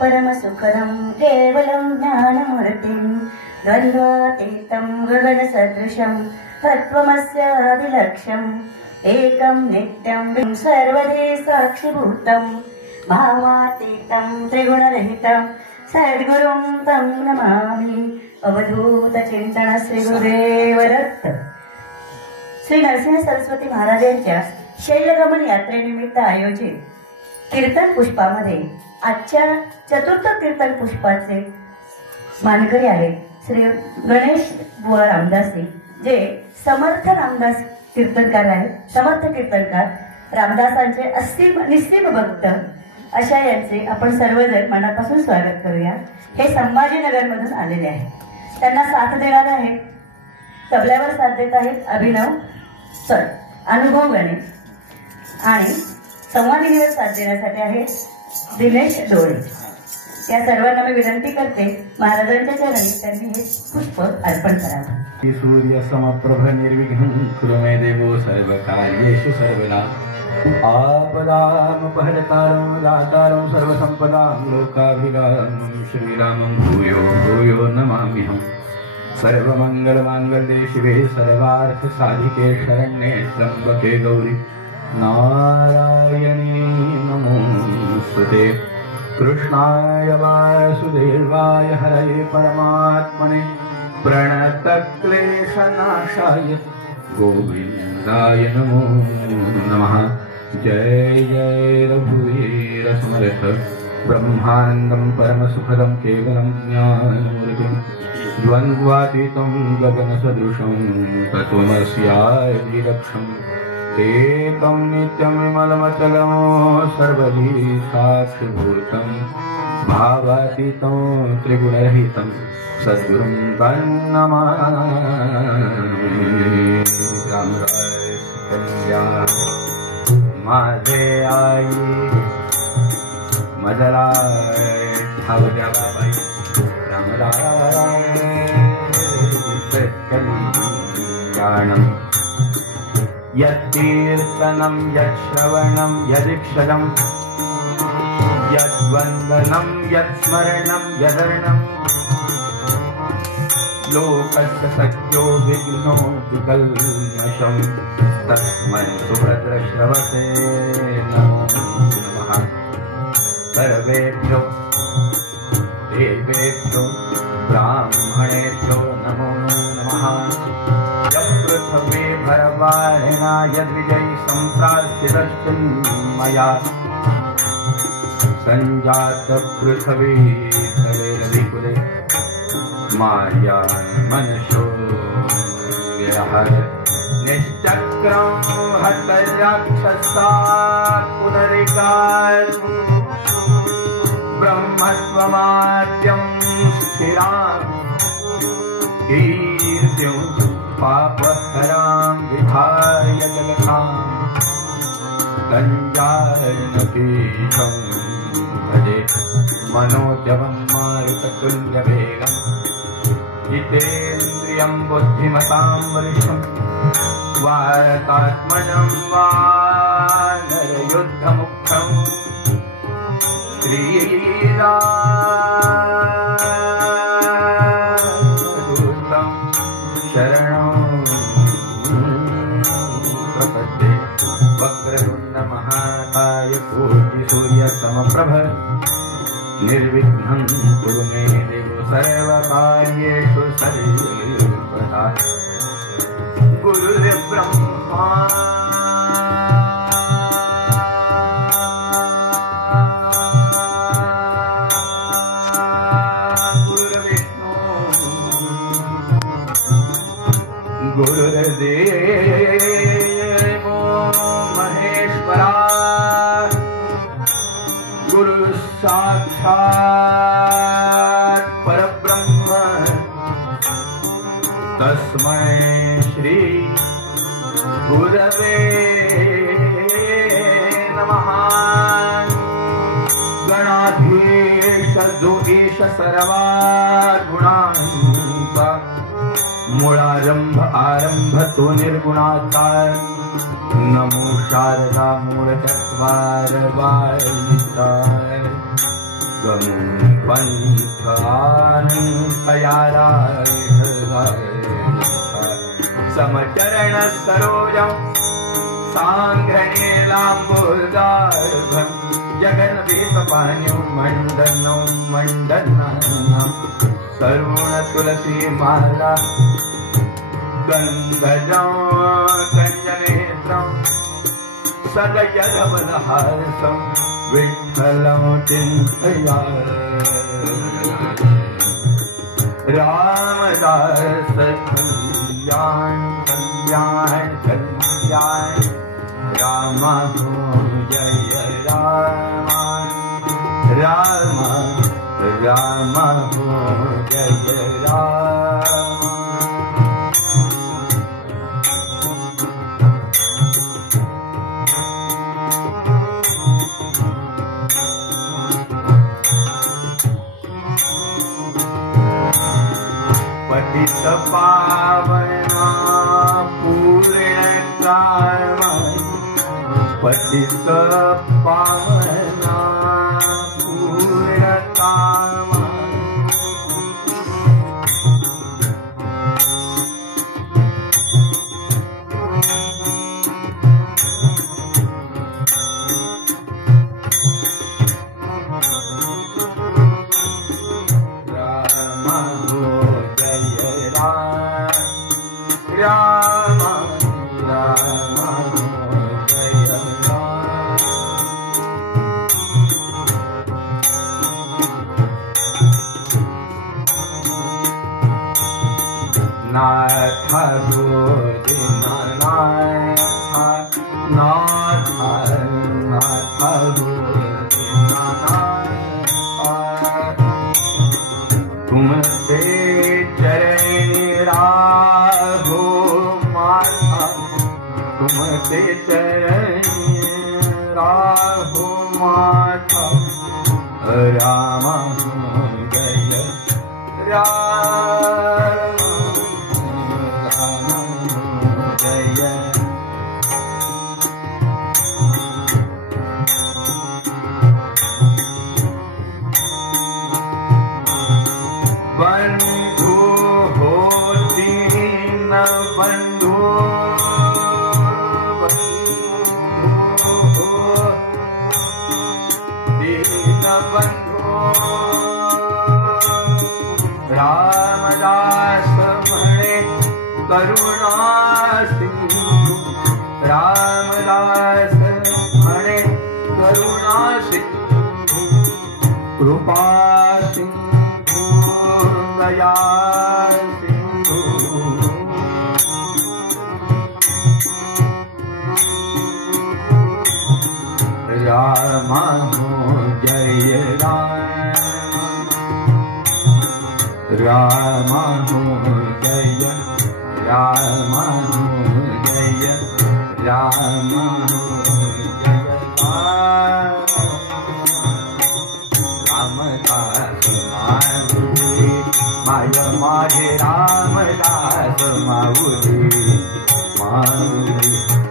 परमसुखदं केवलं ज्ञानमूर्तिं द्वन्द्वातीतं गगनसदृशं तत्त्वमस्यादिलक्ष्यम् एकं नित्यं सर्वदे साक्षिभूतं भावातीतं त्रिगुणरहितं सद्गुरुं तं नमामि। अवधूतचिंतन श्री गुरुदेव दत्त। श्री नरसिंह सरस्वती महाराजांच्या शैलगमन यात्रेनिमित्त आयोजित कीर्तन पुष्पामध्ये आजच्या चतुर्थ कीर्तन पुष्पाचे मानकरी आहेत श्री गणेश बुवा रामदासी, जे समर्थ रामदास कीर्तनकार आहेत। समर्थ कीर्तनकार रामदासांचे असीम निस्सीम भक्त अशा यांचे आपण सर्वजण मनापासून स्वागत करूया। हे संभाजीनगर मधून आलेले आहेत। त्यांना साथ देणार आहेत, तबल्यावर साथ देत आहेत अभिनव सर, अनुभव गणेश, आणि संवादिनीवर साथ देण्यासाठी आहेत दिनेश डोळे। या सर्वांना मी विनंती करते महाराजांच्या चरणी त्यांनी हे पुष्प अर्पण करावं। सूर्य समप्रभ निर्विघ्नं कुरु मे देवो सर्वकार्येषु सर्वदा। आपदामपहर्तारं दातारं सर्वसम्पदां लोकाभिरामं श्रीरामं भूयो भूयो नमाम्यहम्। सर्वमङ्गलमाङ्गल्ये शिवे सर्वार्थसाधिके शरण्ये त्र्यम्बके गौरी नारायणी नमोस्तुते। कृष्णाय वासुदेवाय हरये परमात्मने प्रणतक्लेशनाशाय गोविन्दाय नमो नमः। जय जय रघुवीर समर्थ ब्रह्मानन्दं परमसुखदं केवलं ज्ञानमूर्तिं द्वन्द्वातीतं गगनसदृशं तत्त्वमस्यादिलक्ष्यम् एकं नित्यं विमलमचलं सर्वधी साक्षिभूतं भावातीतं त्रिगुणरहितं सद्गुरुं तं नमामि। रामराय कन्या माझे आई मदराय ठावल्या बाबाई रामराय कल्याणम्। यत्कीर्तनं यश्रवणं यदीक्षणं यद्वन्दनं यत्स्मरणं यदर्णं लोकस्य सख्यो विघ्नो विकल्मषं तस्मै सुभद्रश्रवसे नमो नमः। सर्वेभ्यो देवेभ्यो ब्राह्मणेभ्यो नमो नमः। पृथ्वी भरवाहिना यद्विजयी सम्प्राप्तिदश्चिन्मया सञ्जात पृथ्वी तलेरविकुले मायान्मनशो विहर निश्चक्रं हतराक्षसा पुनरिकार् ब्रह्मत्वमाद्यं स्थिरां कीर्त्यों पापहरां विधाय जगतां गञ्जार्णपीठं भजे मनोजवं मारुततुल्यवेगं जितेन्द्रियं बुद्धिमतां वरिष्ठं वारतात्मनं वानरयुद्धमुक्तं श्रीरामदूतं शरणं प्रपद्ये। वक्रतुण्ड महाकाय कोटिसूर्यसमप्रभ निर्विघ्नं कुरु मे देव सर्वकार्येषु सर्वदा। गुरुर्ब्रह्मा गुरुर्देवो महेश्वरा गुरु साक्षात् परब्रह्म तस्मै श्री गुरवे नमः। गणाधीश दुगीश सर्वागुणान्विता मूलारंभ आरंभ तो निर्गुणाकार नमो शारदा मूल चत्वार समचरण सरोजं सांघ्रणीलाम्बोदार्भं जगन्वेतपाण्यं मण्डनं सर्वण तुलसी माला गन्धजं कञ्जनेत्रं सदयधवलहासं विठ्ठलं चिन्तयामि रामदास कल्याण राम हो जय राम राम राम हो जय राम। पतित पावना पूर्ण काम पतित पावना पूर्ण काम राम राम जय राम। नाथ दीनानाथ नाथ नाथ दीनानाथ तुम ते चरण राघो माथा तुम ते चरण राघो माथा राम जय राम राम जय बंधु होती न बंधु दीन बंधु रामदास म्हणे करुणा सिंधु रामदास म्हणे करुणा सिंधु कृपा सिंधु दया सिंधु राम हो जय राम राम हो जय राम हो जय राम हो जय रामदास माऊली माय माझे रामदास माऊली माऊली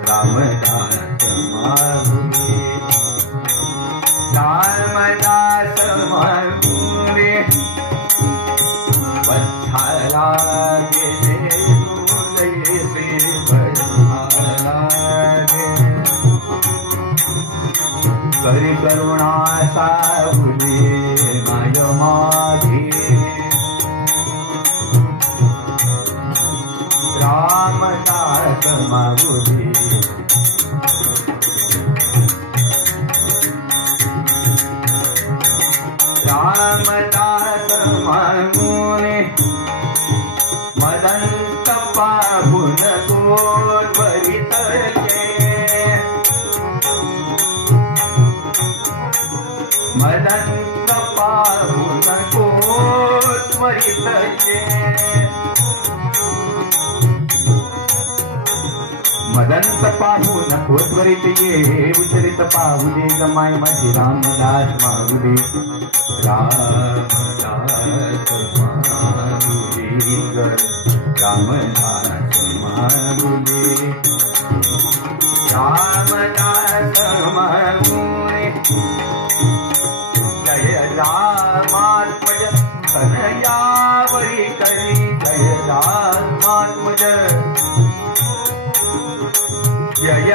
रामदास माऊली रामदास माऊली बच्छाला गेले तुझे बच्छाला करी करुणा सावली माय माझी रामदास माऊली रामदास माऊली मदंत पाहुन गोडवरित मदंत पाहुन गोडवरित मदंत पाहुन गोडवरित उचलित पाहुदे गमाय माझे रामदास माऊली रामदास माऊली रामदास माऊली रामदास माऊली जय रामात्मज कन्हैयावरी करी जय रामात्मज जय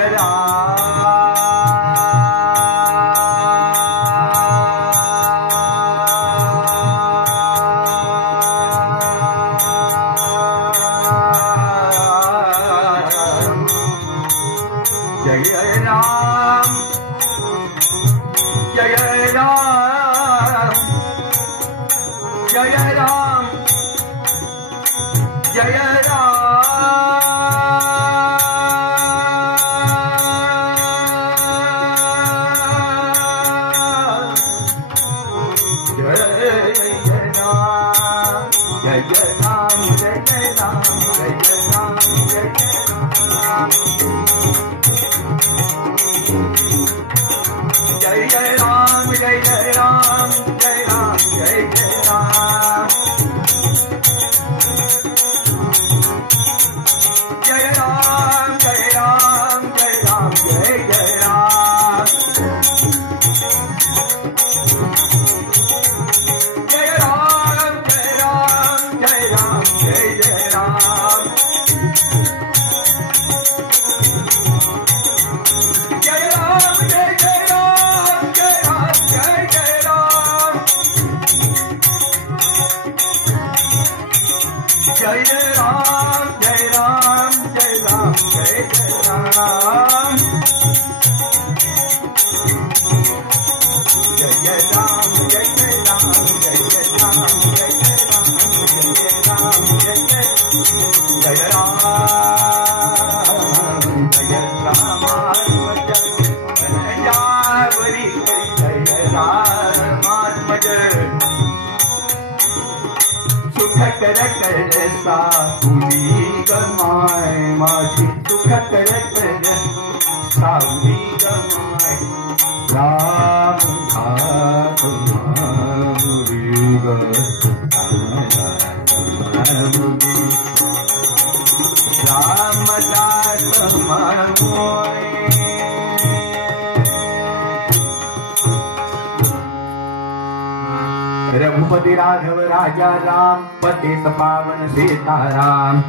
रघुपति राघव राजा राम पतित पावन सीताराम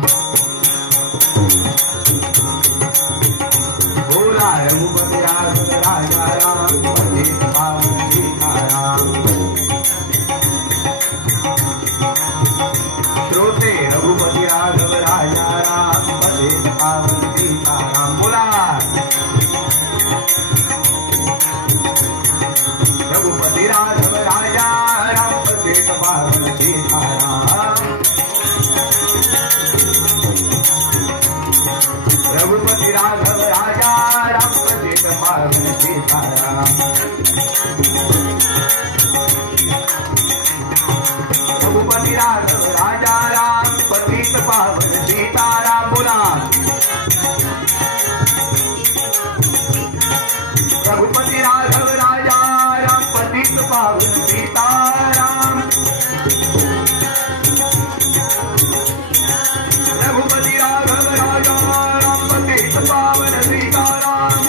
बोला रघुपति राघव राजा राम पतित पावन सीताराम श्रोते रघुपति राघव राजा राम पतित पावन सीताराम बोला रघुपति राघव राजा राम पतित पावन सीताराम रघुपति राघव राजा राम पतित पावन सीताराम रघुपति राघव राजा राम पतित पावन सीताराम बोला रघुपति राघव राजा राम पतित पावन सीताराम रघुपति राघव राजा राम पतित पावन सीताराम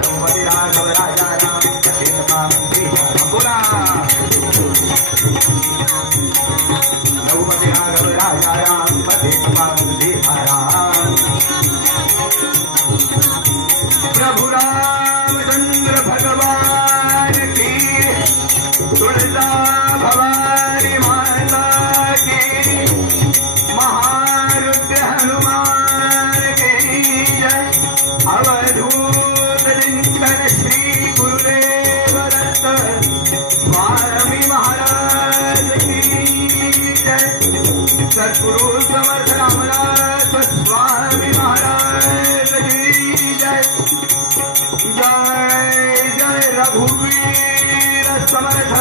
रघुपति राघव राजा राम पतित पावन सीताराम बोला रघुपति राघव राजा राम पतित पावन सीताराम प्रभु रामचंद्र भगवान की तुलसा भवानी माता की महारुद्र हनुमान की जय अवधूत चिंतन श्री गुरुदेव दत्त स्वामी महाराज की जय सद्गुरु समर्थ रामदास स्वामी महाराज की जय जय जय रघुवीर समर्थ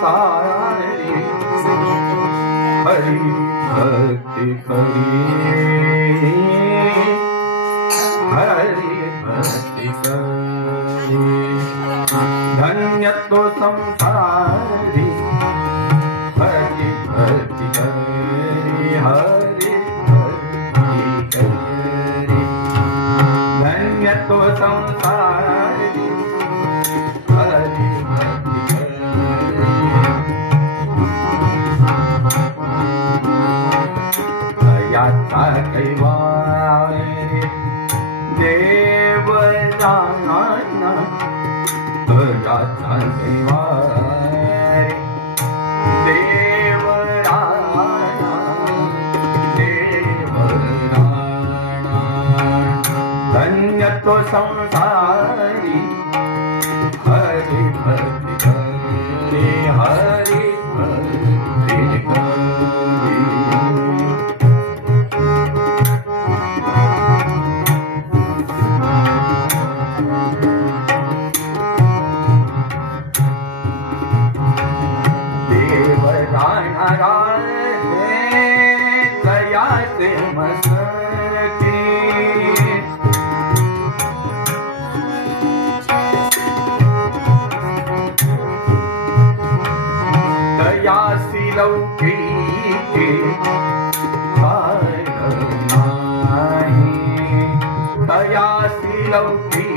संसारी हरि भक्ति करी हरि भक्ति करी धन्य तो संसारी हरि भक्ति करी हरि भक्ति करी धन्य तो संसारी हरि भक्ति करी यात्रा कैवारे देव जाना यात्रा कैवारे देव राणा देव राणा धन्य तो संसारी हरि भक्ति करी हरि भक्ति करी देव राणा राणे दया से मसके दयासी लौकी दयासी लौकी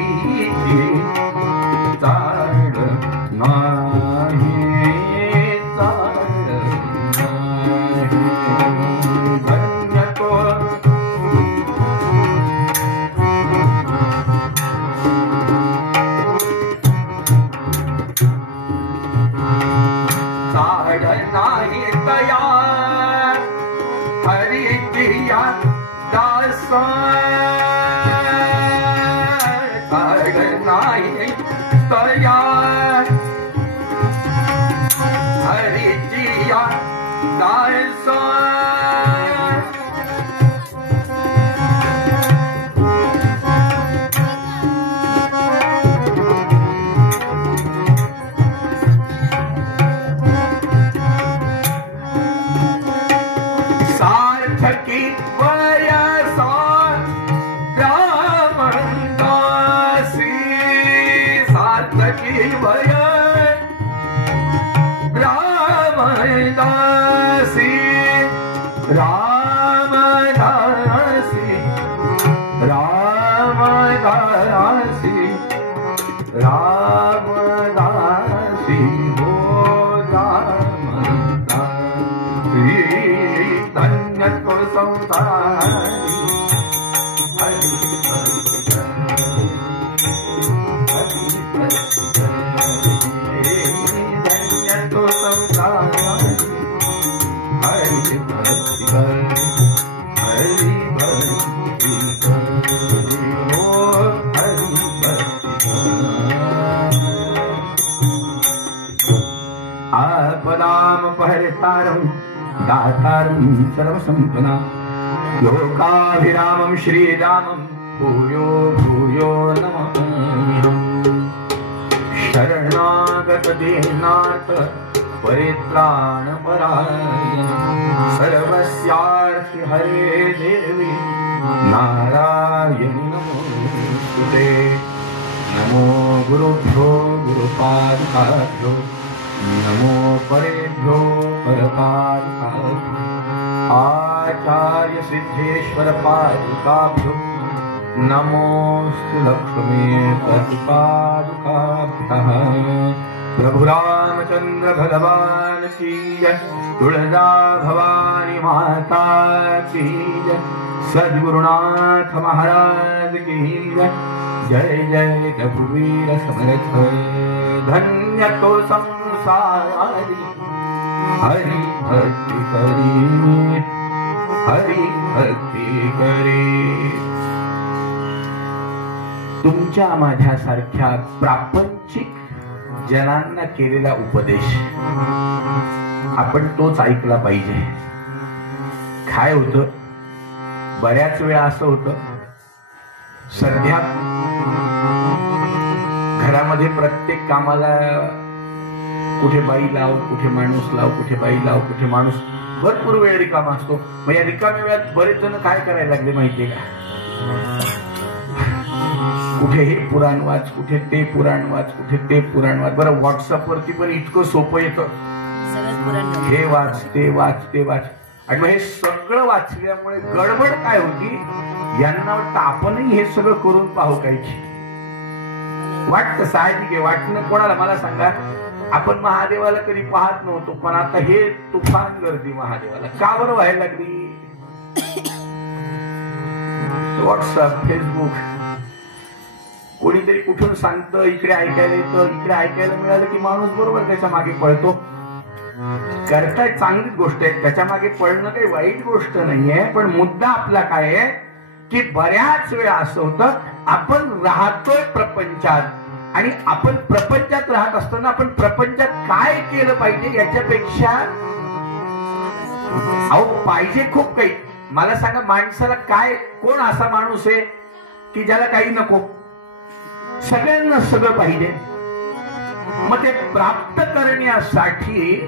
चाड नाही चाड नाही धन्य तो चाड नाही दया हरि दिया दास चाड नाही दया हरि दिया दास सार्थकी वयसा ब्राह्मणदासी सार्थकी वय ब्राह्मणदासी रामदासी रामदासी रामदासी हो रामदासी धन्य तो संसारी हरि भक्ति करी हरि भक्ति करी धन्य तो संसारी हरि भक्ति करी हरि भक्ति करी हो हरि भक्ति करी आपदाम परितारम दातारं सर्वसंपन्ना लोकाभिरामं श्रीरामं भूयो भूयो नमाम्यहम् शरणागत दीनार्थ परित्राणपरायण सर्वस्यार्थ हरे देवी नारायणि नमोस्तुते नमो गुरुभ्यो गुरुपादुकाभ्यो नमो परेभ्यो परपादुकाभ्यो आचार्य सिद्धेश्वर पादुकाभ्यो नमोस्तु लक्ष्मी पादुकाभ्यः प्रभु रामचंद्र भगवान की जय तुलजा भवानी माता की जय सद्गुरुनाथ महाराज की जय जय जय रघुवीर समर्थ धन्य तो संसारी हरि भक्ति करी हरि भक्ति करी तुमच्या माझ्यासारख्या प्रापंचिक जनांना केलेला उपदेश आपण तोच ऐकला पाहिजे. काय होतं बऱ्याच वेळा असं होतं सध्या घरामध्ये प्रत्येक कामाला कुठे बाई लाव, कुठे माणूस लाव, कुठे बाई लाव, कुठे माणूस, भरपूर वेळ रिकामा असतो. मग या रिकाम्या वेळात बरेच जण काय करायला लागले माहितीये का? कुठे हे पुराण वाच, कुठे ते पुराण वाच, कुठे ते पुराण वाच. बरं, व्हॉट्सअपवरती पण इतकं सोपं येतं, हे वाच, ते वाच, ते वाच. आणि मग हे सगळं वाचल्यामुळे गडबड काय होती, यांना वाटतं आपणही हे सगळं करून पाहू काय. वाटतं साहजिक आहे, वाटणं कोणाला मला सांगा. आपण महादेवाला कधी पाहत नव्हतो, पण आता हे तुफान गर्दी महादेवाला का बरं व्हायला लागली? व्हॉट्सअप, फेसबुक, कोणीतरी कुठून सांगतं, इकडे ऐकायला येतं, इकडे ऐकायला मिळालं की माणूस बरोबर त्याच्या मागे पळतो. करताय चांगलीच गोष्ट आहे, त्याच्या मागे पळणं काही वाईट गोष्ट नाहीये. पण मुद्दा आपला काय आहे की बऱ्याच वेळा असं होतं, आपण राहतोय प्रपंचात, आणि आपण प्रपंचात राहत असताना आपण प्रपंचात काय केलं पाहिजे याच्यापेक्षा अहो पाहिजे खूप काही. मला सांगा, माणसाला काय, कोण असा माणूस आहे की ज्याला काही नको? सगळ्यांना सगळं पाहिजे. मग ते प्राप्त करण्यासाठी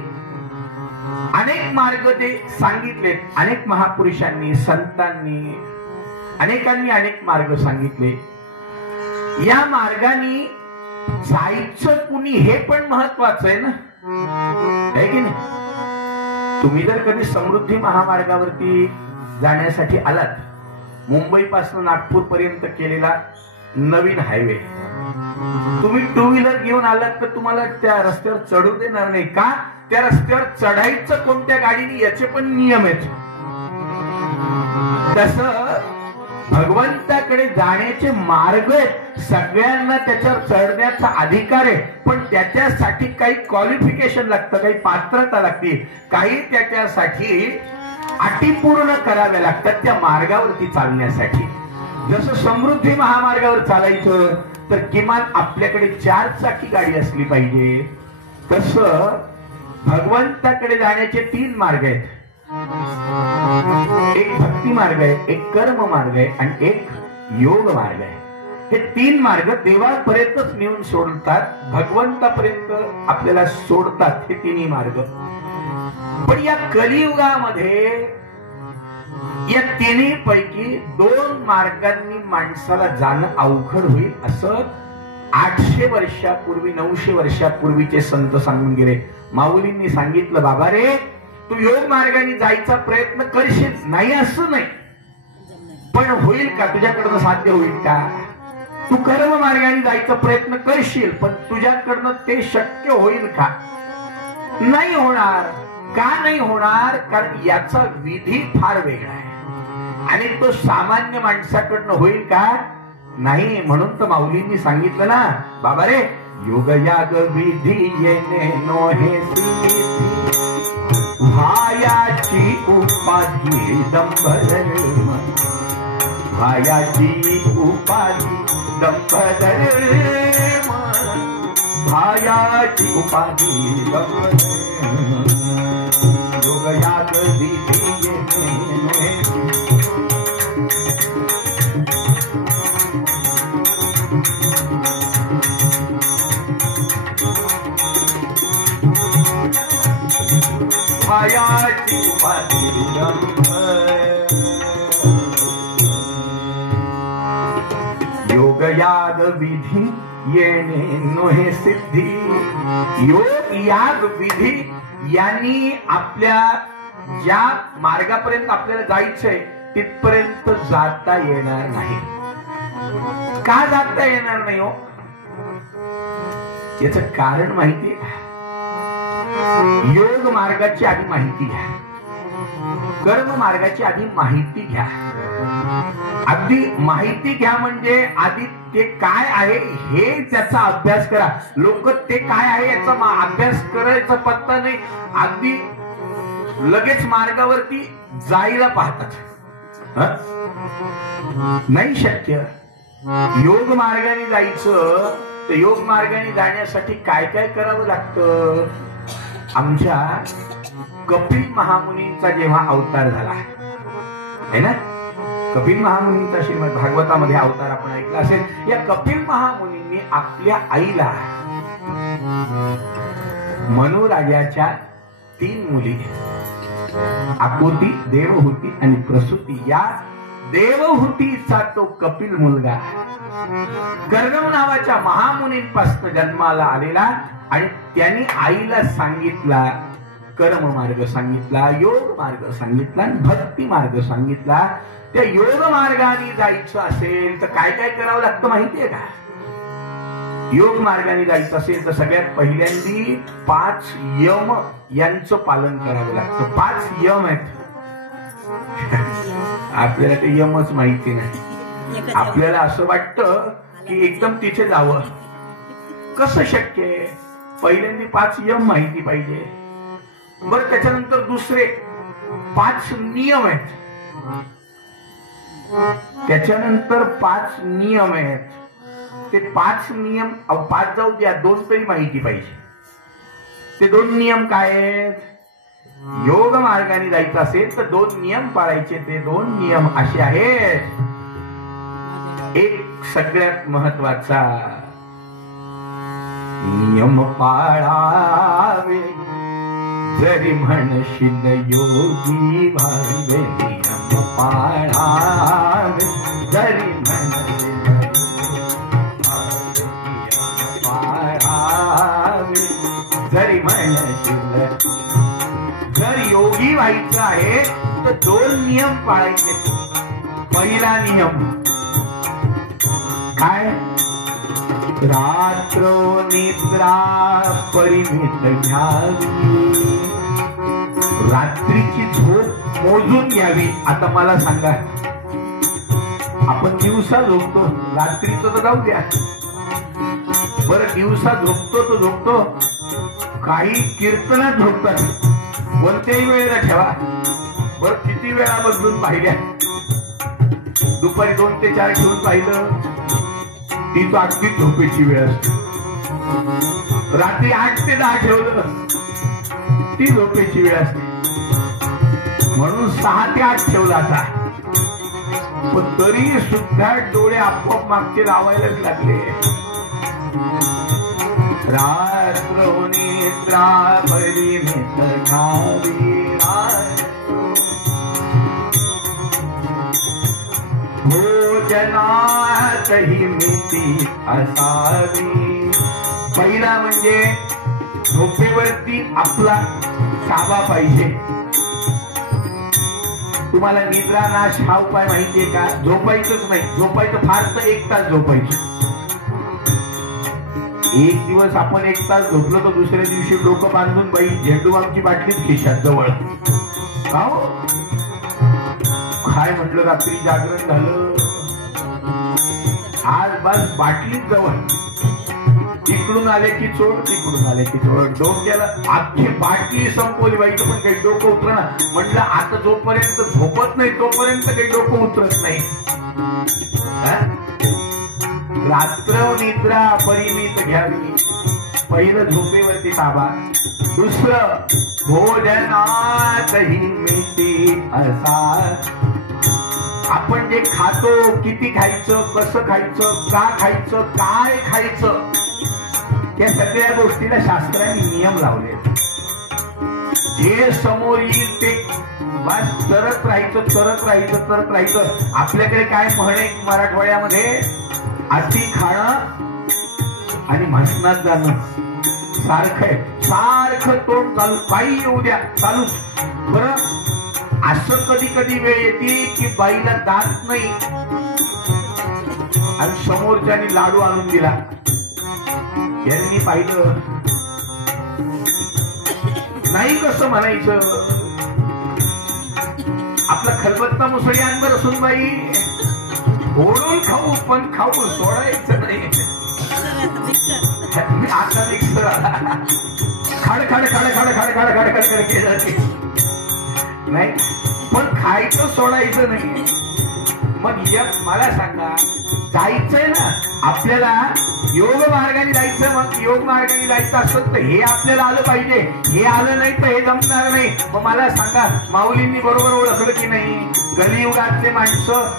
अनेक मार्ग ते सांगितले. अनेक महापुरुषांनी, संतांनी, अनेकांनी अनेक मार्ग सांगितले. या मार्गाने जायचं कुणी हे पण महत्वाचं आहे ना, आहे की नाही? तुम्ही जर कधी समृद्धी महामार्गावरती जाण्यासाठी आलात, मुंबई पासून नागपूर पर्यंत केलेला नवीन हायवे, तुम्ही टू व्हीलर घेऊन आलात तर तुम्हाला त्या रस्त्यावर चढू देणार नाही. का? त्या रस्त्यावर चढायचं कोणत्या गाडीने याचे पण नियम आहेत. तसं भगवंताकडे जाण्याचे मार्ग आहेत, सगळ्यांना त्याच्यावर चढण्याचा अधिकार आहे. पण त्याच्यासाठी काही क्वालिफिकेशन लागतं, काही पात्रता लागते, काही त्याच्यासाठी अटी पूर्ण कराव्या लागतात त्या मार्गावरती चालण्यासाठी. जसं समृद्धी महामार्गावर चालायचं तर किमान आपल्याकडे 4 चाकी गाडी असली पाहिजे, तसं भगवंताकडे जाण्याचे 3 मार्ग आहेत. एक भक्ती मार्ग आहे, एक कर्म मार्ग आहे आणि एक योग मार्ग आहे. हे 3 मार्ग देवापर्यंतच नेऊन सोडतात, भगवंतापर्यंत आपल्याला सोडतात हे 3ही मार्ग. पण या कलियुगामध्ये या 3ही पैकी 2 मार्गांनी माणसाला जाणं अवघड होईल असं 800 वर्षापूर्वी 900 वर्षापूर्वीचे संत सांगून गेले. माऊलींनी सांगितलं, बाबा रे, तू योग मार्गाने जायचा प्रयत्न करशील, नाही असं नाही, पण होईल का? तुझ्याकडनं साध्य होईल का? तू कर्म मार्गाने जायचा प्रयत्न करशील, पण तुझ्याकडनं ते शक्य होईल का? नाही होणार. का नाही होणार? कारण याचा विधी फार वेगळा आहे आणि तो सामान्य माणसाकडनं होईल का? नाही. म्हणून तर माऊलींनी सांगितलं ना, बाबा रे, योग याग विधी येणे नोहे सिद्धी, भायाची उपाधी दंभ धर्म, भायाची उपाधी दंभ धर्म, भायाची उपाधी दंभ धर्म, योग याग विधी येणे नोहे. भायाची उपाधी दंभ, योग याग विधी येणे नोहे सिद्धी. योग याग विधी यांनी आपल्या ज्या मार्गापर्यंत आपल्याला जायचंय तिथपर्यंत जाता येणार नाही. का जाता येणार नाही हो? याच कारण माहिती आहे? योग मार्गाची आधी माहिती घ्या, कर्म मार्गाची आधी माहिती घ्या. अगदी माहिती घ्या म्हणजे आधी ते काय आहे हे त्याचा अभ्यास करा. लोक ते काय आहे याचा अभ्यास करायचा पत्ता नाही, अगदी लगेच मार्गावरती जायला पाहतात. नाही शक्य. योग मार्गाने जायचं तर योग मार्गाने जाण्यासाठी काय काय करावं लागतं? आमच्या कपिल महामुनींचा जेव्हा अवतार झाला है ना, कपिल महामुनींचा श्रीमद भागवतामध्ये अवतार आपण ऐकला असेल. या कपिल महामुनींनी आपल्या आईला मनुराजाच्या 3 मुली, आकुती, देवहूती आणि प्रसूती. या देवहूतीचा तो कपिल मुलगा गर्गम नावाच्या महामुनींपासून जन्माला आलेला आणि त्यांनी आईला सांगितला, कर्म मार्ग सांगितला, योग मार्ग सांगितला आणि भक्ती मार्ग सांगितला. त्या योग मार्गाने जायचं असेल तर काय काय करावं लागतं माहितीये का? योग मार्गाने जायचं असेल तर सगळ्यात पहिल्यांदी 5 यम यांचं पालन करावं लागतं. 5 यम आहेत. आपल्याला ते यमच माहिती नाही. आपल्याला असं वाटतं की एकदम तिथे जावं. कसं शक्य आहे? पहिल्यांदी 5 यम माहिती पाहिजे. बरं, त्याच्यानंतर दुसरे 5 नियम आहेत. त्याच्यानंतर 5 नियम आहेत. ते 5 नियम 5 जाऊ द्या, 2 तरी माहिती पाहिजे. ते 2 नियम काय आहेत? योग मार्गाने जायचं असेल तर 2 नियम पाळायचे. ते 2 नियम असे आहेत. एक सगळ्यात महत्वाचा नियम पाळावे जरी म्हणशील योगी व्हावे. नियम पाळावे जरी म्हणशील जरी म्हणशील. जर योगी व्हायचं आहे तर 2 नियम पाळायचे. पहिला नियम काय? रात्र निद्रा परिमित घ्यावी. रात्रीची झोप मोजून घ्यावी. आता मला सांगा, आपण दिवसा झोपतो, रात्रीचं तर जाऊ द्या. बरं, दिवसा झोपतो तो झोपतो. काही कीर्तनात झोपतात. कोणत्याही वेळेला ठेवा. बरं, किती वेळा बदलून पाहिल्या? दुपारी 2 ते 4 ठेवून पाहिलं, ती तो अगदी झोपेची वेळ असते. रात्री 8 ते 10 ठेवलं, ती झोपेची वेळ असते. म्हणून 6 ते 8 ठेवला आता. पण तरी सुद्धा डोळे आपोआप मागचे लावायलाच लागले. रात्र निद्रा परिमित घ्यावी. भोजनातही मिती असावी. पहिला म्हणजे झोपेवरती आपला ताबा पाहिजे. तुम्हाला निद्रा नाश हा उपाय माहितीये का? झोपायचंच नाही. झोपायचं फार तर 1 तास झोपायचं. एक दिवस आपण 1 तास झोपलो तर दुसऱ्या दिवशी डोकं बांधून बाई झेंडूबामची बाटलीच खिशात जवळ. का हो? काय म्हटलं, रात्री जागरण झालं, आज बस बाटलीच जवळ. इकडून आले की चोड, तिकडून आले की चोड. डोक्याला अख्खी बाटली संपवली बाई, पण काही डोकं उतरणार. म्हटलं आता जोपर्यंत झोपत नाही तोपर्यंत काही डोकं उतरत नाही. रात्र निद्रा परिमित घ्यावी. पहिलं झोपेवरती ताबा. दुसरं भोजनातही मिती असा. आपण जे खातो, किती खायचं, कसं खायचं, का खायचं, काय खायचं, या सगळ्या गोष्टीला शास्त्राने नियम लावले. जे समोर येईल ते बस चरत राहायचं, चरत राहायचं, चरत राहायचं. आपल्याकडे काय म्हणे मराठवाड्यामध्ये, अति खाणं आणि म्हसनात जाणं सारखं तोंड चालू, बाई येऊ द्या चालूच. बरं, असं कधी कधी वेळ येते की बाईला दात नाही आणि समोरच्यानी लाडू आणून दिला. यांनी पाहिलं नाही कसं म्हणायचं. आपला खलबत्ता मुसळी आण बरं सुनबाई, ओढून खाऊ पण खाऊ सोडायचं नाही. आता मिक्सर खाड खाड खाड खाड खाड खाड खाड खाड खाड केलं नाही, पण खायचं सोडायचं नाही. मग मला सांगा, जायचंय ना आपल्याला योग मार्गाने जायचं. मग योग मार्गाने जायचं असतं तर हे आपल्याला आलं पाहिजे. हे आलं नाही तर हे जमणार नाही. मग मला सांगा, माऊलींनी बरोबर ओळखलं की नाही? कलियुगातले माणसं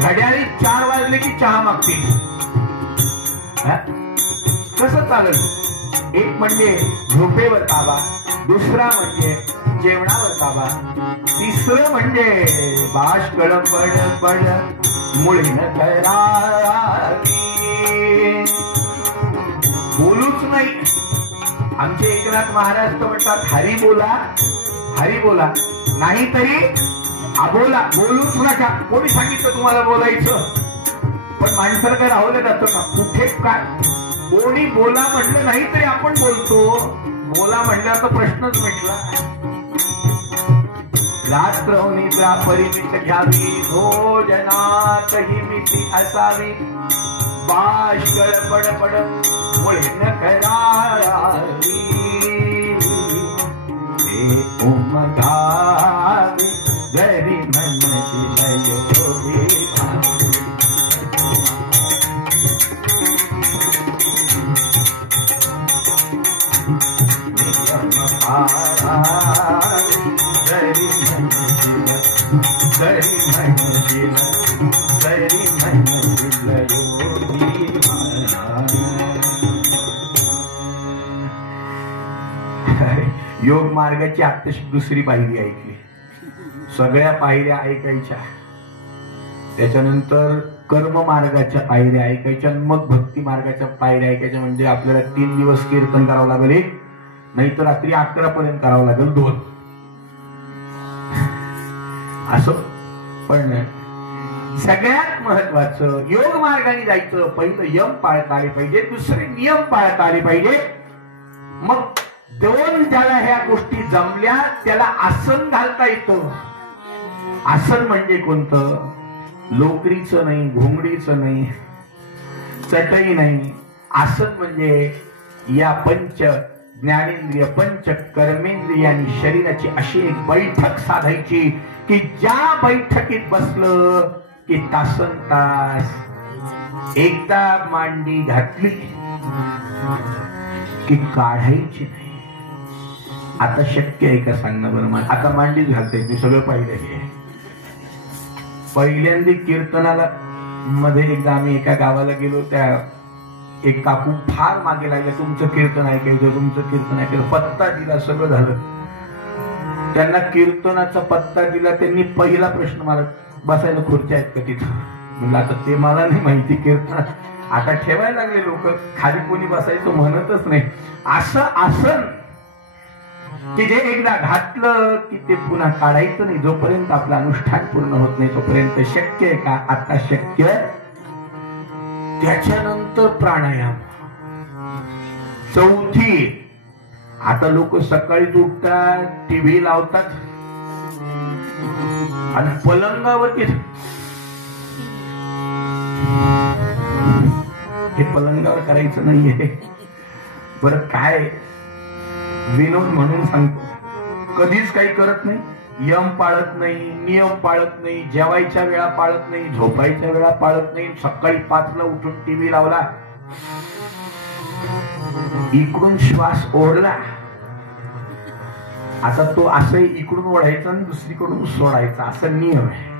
घड्याळी 4 वाजले की चहा मागतील. कसं चालेल? एक म्हणजे झोपेवर ताबा, दुसरा म्हणजे जेवणावर ताबा, तिसरं म्हणजे बाष्कळ पड पड मुळीन करावी, बोलूच नाही. आमचे एकनाथ महाराज तर म्हणतात हरी बोला, नाहीतरी अबोला, बोलूच नका. कोणी सांगितलं तुम्हाला बोलायचं? पण माणसाला काय राहवलं जातं का? कुठे काय कोणी बोला म्हटलं नाही तरी आपण बोलतो. बोला म्हटल्याचा प्रश्नच मिटला. रात्र निद्रा परिमित घ्यावी, भोजनात ही मिती असावी, बाष्कळ पडपड मुळे न करावी, हे उमगावे जरी मनची योगी भावी. योग मार्गाची आत्ताशी दुसरी पायरी ऐकली. सगळ्या पायऱ्या ऐकायच्या, त्याच्यानंतर कर्म मार्गाच्या पायऱ्या ऐकायच्या, मग भक्ती मार्गाच्या पायऱ्या ऐकायच्या. म्हणजे आपल्याला 3 दिवस कीर्तन करावं लागेल, एक नाही तर रात्री 11 पर्यंत करावं लागेल, 2 असं. पण सगळ्यात महत्वाचं योग मार्गाने जायचं. पहिलं यम पाळता आले पाहिजे, दुसरे नियम पाळता आले पाहिजे. मग 2 ज्याला ह्या गोष्टी जमल्या त्याला आसन घालता येतं. आसन म्हणजे कोणतं? लोकरीचं नाही, घोंगडीचं नाही, चटई नाही. आसन म्हणजे या पंच ज्ञानेंद्रिय, पंच कर्मेंद्रिय आणि शरीराची अशी एक बैठक साधायची की ज्या बैठकीत बसलं की तासन तास एकदा मांडी घातली की काढायची नाही. आता शक्य आहे का सांगणं बरं? मला आता मांडीच घालताय, मी सगळं पाहिलं हे. पहिल्यांदा कीर्तनाला मध्ये एकदा आम्ही एका गावाला गेलो, त्या एक काकू फार मागे लागले, तुमचं कीर्तन ऐकायचं, तुमचं कीर्तन ऐकायचं. पत्ता दिला, सगळं झालं. त्यांना कीर्तनाचा पत्ता दिला. त्यांनी पहिला प्रश्न मला, बसायला खुर्च्या आहेत का तिथं? म्हणलं आता ते मला नाही माहिती. कीर्तन आता ठेवायला लागले लोक, खाली कोणी बसायचं म्हणतच नाही. असं आसन की जे एकदा घातलं की ते पुन्हा काढायचं नाही. जोपर्यंत आपलं अनुष्ठान पूर्ण होत नाही तोपर्यंत शक्य आहे का? आता शक्य. त्याच्यानंतर प्राणायाम. चौथी, आता लोक सकाळी उठतात, टीव्ही लावतात आणि पलंगावरती, हे पलंगावर करायचं नाहीये बरं. काय विनोद म्हणून सांगतो, कधीच काही करत नाही. यम पाळत नाही, नियम पाळत नाही, जेवायच्या वेळा पाळत नाही, झोपायच्या वेळा पाळत नाही. सकाळी 5ला उठून टीव्ही लावला, इकडून श्वास ओढला, आता तो असं इकडून ओढायचा आणि दुसरीकडून सोडायचा, असा नियम आहे.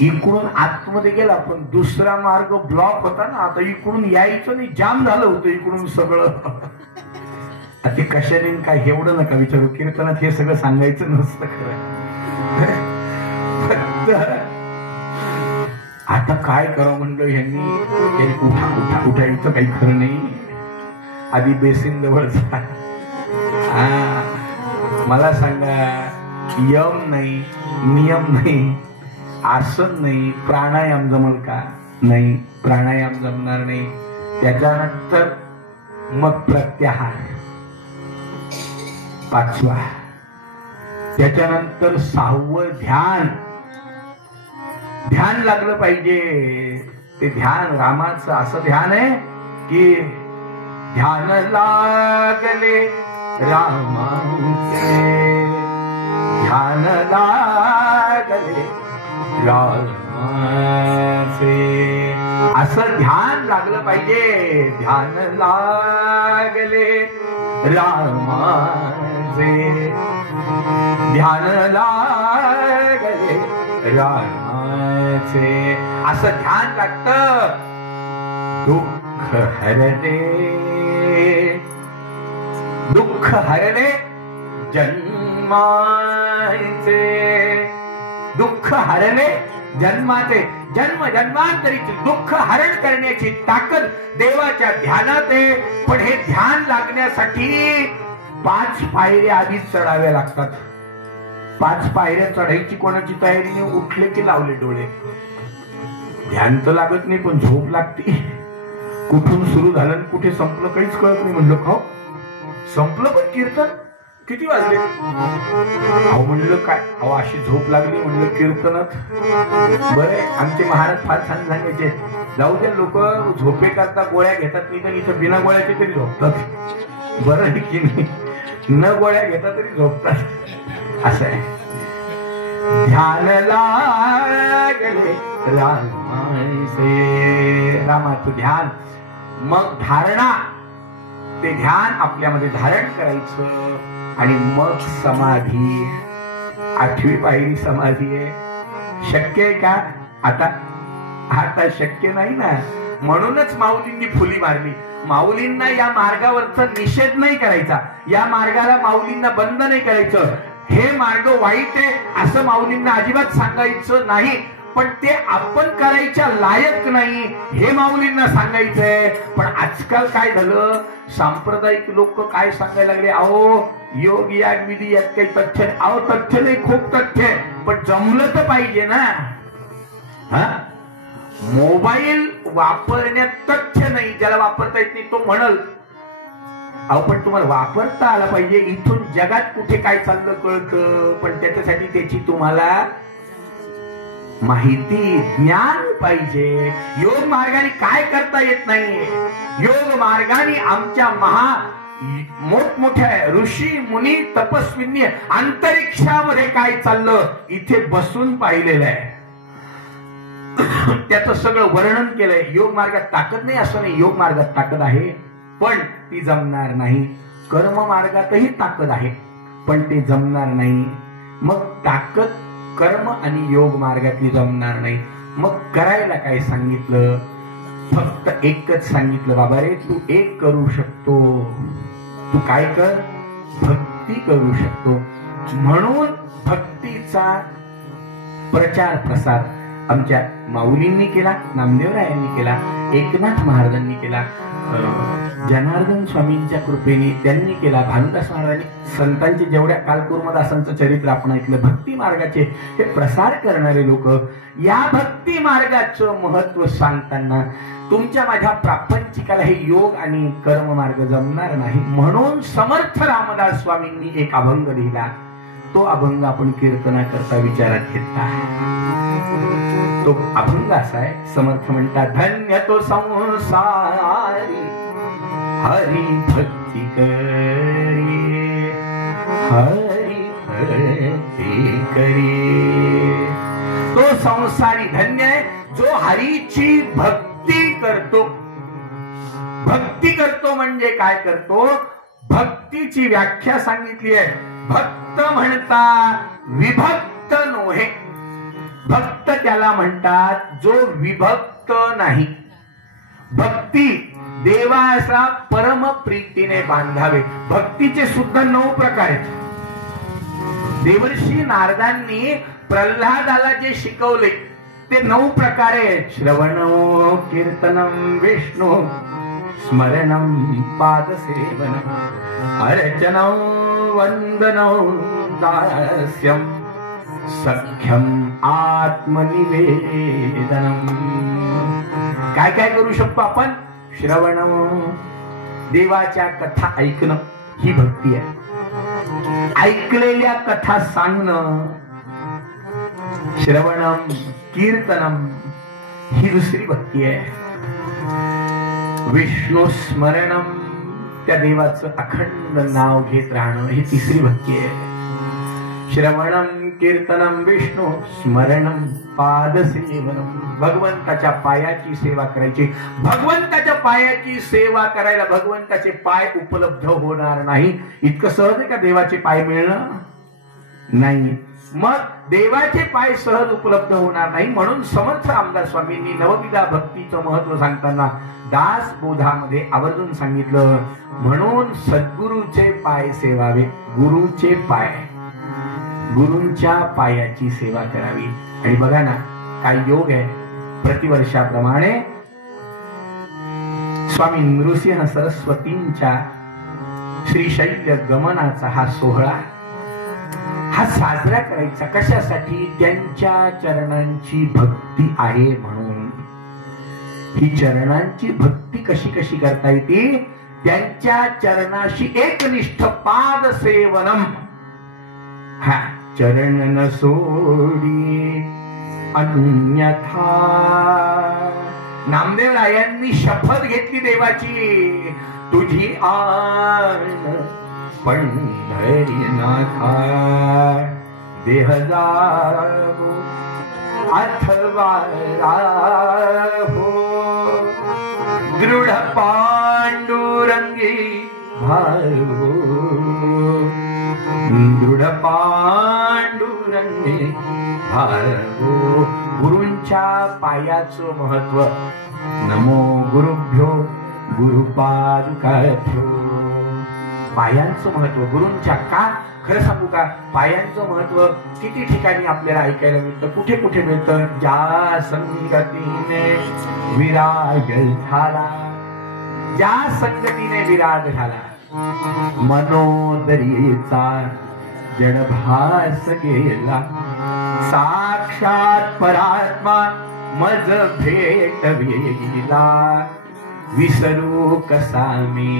इकडून आतमध्ये गेला पण दुसरा मार्ग ब्लॉक होता ना, आता इकडून यायचं नाही, जाम झालं होतं इकडून सगळं. ते कशाने काय एवढं नका विचारू, कीर्तनात हे सगळं सांगायचं नसतं खरं. आता काय करावं म्हणलं ह्यांनी, उठा उठा उठायचं काही खरं नाही. आधी बेसिन जवळ जा. मला सांगा, यम नाही, नियम नाही, आसन नाही, प्राणायाम जमल का? नाही, प्राणायाम जमणार नाही. त्याच्यानंतर मग प्रत्याहार 5वा. त्याच्यानंतर 6वं ध्यान. ध्यान लागलं पाहिजे. ते ध्यान रामाचं असं ध्यान आहे की ध्यान लागले रामाचे, ध्यान लागले रामाचे, असं ध्यान लागलं पाहिजे. ध्यान लागले रामाचे, ध्यान लागले रामाचे, असं ध्यान लागतं. दुःख हरले, दुःख हरले जन्माचे, दुःख हरले जन्माचे, जन्म जन्मांतरीचे दुःख हरण करण्याची ताकद देवाच्या ध्यानात आहे. पण हे ध्यान लागण्यासाठी 5 पायऱ्या आधीच चढाव्या लागतात. 5 पायऱ्या चढायची कोणाची तयारी नाही, उठले की लावले डोळे. ध्यान तर लागत नाही पण झोप लागते. कुठून सुरू झालं कुठे संपलं काहीच कळत नाही. म्हणलं खाऊ संपलं पण कीर्तन किती वाजले. अहो म्हणलं काय, अहो अशी झोप लागली. म्हणलं कीर्तनात बरे आमचे महाराज फार छान सांगायचे, जाऊ द्या लोक झोपे करता गोळ्या घेतात, नाही तर इथं बिना गोळ्याचे तरी झोपतात. बरं की नाही, न गोळ्या घेता तरी झोपतात. असं आहे. ध्यान लागले रामाचे, रामाचं ध्यान, मग धारणा, ते ध्यान आपल्यामध्ये धारण करायचं आणि मग समाधी. 8वी पायरी समाधी आहे. शक्य आहे का आता? आता शक्य नाही ना. म्हणूनच माऊलींनी फुली मारली. माऊलींना या मार्गावरचा निषेध नाही करायचा, या मार्गाला माऊलींना बंद नाही करायचं. हे मार्ग वाईट आहे असं माऊलींना अजिबात सांगायचं नाही, पण ते आपण करायच्या लायक नाही हे माऊलींना सांगायचंय. पण आजकाल काय झालं, सांप्रदायिक लोक काय सांगायला लागले, अहो योग याग विधी यात काही तथ्य. अहो तथ्य नाही, खूप तथ्य आहे, पण जमलं तर पाहिजे ना. हा, मोबाईल वापरण्यात तथ्य नाही, ज्याला वापरता येत नाही तो म्हणल. अहो पण तुम्हाला वापरता आला पाहिजे. इथून जगात कुठे काय चाललं कळतं, पण त्याच्यासाठी त्याची तुम्हाला माहिती ज्ञान पाहिजे. योग मार्गाने काय करता येत नाही. योग मार्गाने आमच्या मोठमोठ्या ऋषी मुनी तपस्वींनी अंतरिक्षामध्ये काय चाललं इथे बसून पाहिलेलं आहे. त्याचं सगळं वर्णन केलंय. योग मार्गात ताकद नाही असं नाही, योग मार्गात ताकद आहे पण ती जमणार नाही. कर्म मार्गातही ताकद आहे पण ते जमणार नाही. मग ताकद कर्म आणि योग मार्गातली जमणार नाही. मग करायला काय सांगितलं? फक्त एकच सांगितलं, बाबा रे तू एक करू शकतो. तू काय कर? भक्ती करू शकतो. म्हणून भक्तीचा प्रचार प्रसार आमच्या माऊलींनी केला, नामदेवरायांनी केला, एकनाथ महाराजांनी केला, जनार्दन स्वामींच्या कृपेने त्यांनी केला, भानुदास महाराजांनी, संतांचे जेवढ्या कालकुर्मदासांचं चरित्र आपण ऐकलं, भक्ती मार्गाचे हे प्रसार करणारे लोक या भक्ती मार्गाचं महत्व सांगताना तुमच्या माझ्या प्रापंचिकाला हे योग आणि कर्म मार्ग जमणार नाही. म्हणून समर्थ रामदास स्वामींनी एक अभंग लिहिला. तो अभंग आपण कीर्तना करता विचारात घेतला. तो अभंग असा आहे. समर्थ म्हणतात, धन्य तो संसारी हरी भक्ती करी, हरी भक्ती करी. तो संसारी धन्य आहे जो हरीची भक्ती करतो. भक्ती करतो म्हणजे काय करतो? भक्तीची व्याख्या सांगितली आहे. भक्त म्हणता विभक्त नोहे. भक्त त्याला म्हणतात जो विभक्त नाही. भक्ती देवाचा परम प्रीतीने बांधावे. भक्तीचे सुद्धा 9 प्रकार आहेत. देवर्षी नारदांनी प्रल्हादाला जे शिकवले ते 9 प्रकार आहेत. श्रवणं कीर्तनम विष्णू स्मरणं पादसेवनम् अर्चनं वंदनं दास्यं सख्यम आत्मनिवेदनम. काय काय करू शकतो आपण? श्रवणं, देवाच्या कथा ऐकणं ही भक्ती आहे. ऐकलेल्या कथा सांगणं, श्रवणम, कीर्तनम ही दुसरी भक्ती आहे. विष्णू स्मरणम, त्या देवाचं अखंड नाव घेत राहणं ही तिसरी भक्ती आहे. श्रवणम कीर्तनम विष्णू स्मरणम पादसेवनम, भगवंताच्या पायाची सेवा करायची. भगवंताच्या पायाची सेवा करायला भगवंताचे पाय उपलब्ध होणार नाही. इतकं सहज आहे का देवाचे पाय मिळणं? नाही. मग देवाचे पाय सहज उपलब्ध होणार नाही. म्हणून समर्थ रामदास स्वामींनी नवविधा भक्तीचं महत्व सांगताना दास बोधामध्ये आवर्जून सांगितलं, म्हणून सद्गुरूचे पाय सेवावे. गुरुचे पाय, गुरूंच्या पायाची सेवा करावी. आणि बघा ना काय योग आहे. प्रतिवर्षाप्रमाणे स्वामी नृसिंह सरस्वतींच्या श्रीशैल्य गमनाचा हा सोहळा हा साजरा करायचा. कशासाठी? त्यांच्या चरणांची भक्ती आहे म्हणून. ही चरणांची भक्ती कशी कशी करता येते? त्यांच्या चरणाशी एकनिष्ठ पाद सेवनम. हा चरण न सोडी अन्यथा. नामदेव रायांनी शपथ घेतली देवाची, तुझी आण पंढरीनाथा. देह जावो अथवा राहो, दृढ पांडुरंगी भावो. दृढ पांडुरंगी भावो. गुरूंच्या पायाचं महत्व. नमो गुरुभ्यो गुरुपादुकाभ्यो. पायांचं महत्व गुरूंच्या. का खरं सांगू का? पायांचं महत्व किती ठिकाणी आपल्याला ऐकायला मिळतं. कुठे कुठे मिळतं? ज्या संगतीने विराग झाला, ज्या संगतीने विराग झाला, मनोदरीचा जडभास गेला. साक्षात परात्मा मज भेटविला. विसरू कसा मी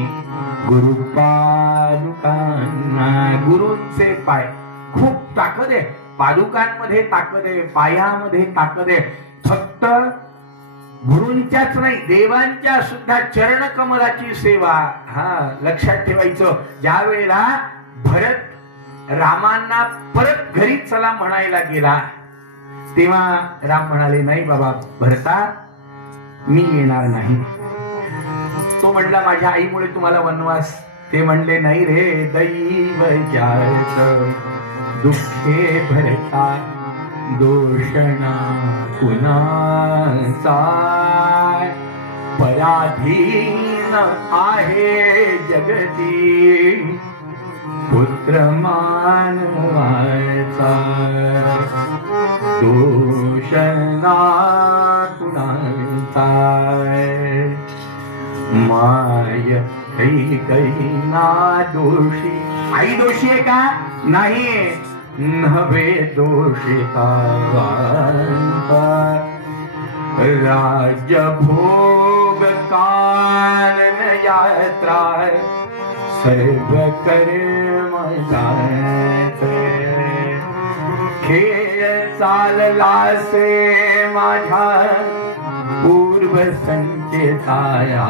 गुरुपादुकांना. गुरूंचे पाय खूप ताकद आहे. पादुकांमध्ये ताकद आहे, पायामध्ये ताकद आहे. फक्त गुरूंच्याच नाही, देवांच्या सुद्धा चरण कमलाची सेवा. हा लक्षात ठेवायचं. ज्या वेळेला भरत रामांना परत घरी चला म्हणायला गेला, तेव्हा राम म्हणाले, नाही बाबा भरता, मी येणार नाही. तो म्हटला, माझ्या आईमुळे तुम्हाला वनवास. ते म्हणले, नाही रे, दैव जात दुःखे भरता, दोषणा कुणाचा. पराधीन आहे जगती पुत्र मानवाचा. दोषणा कुणाचा. माय काही ना दोषी. आई दोषी आहे का? नाही. नव्हे दोषिता. राज्य भोग कानन यात्रा सर्व कर्म जाते. खेळ चालला से माझ्या पूर्व संचेतायांचा.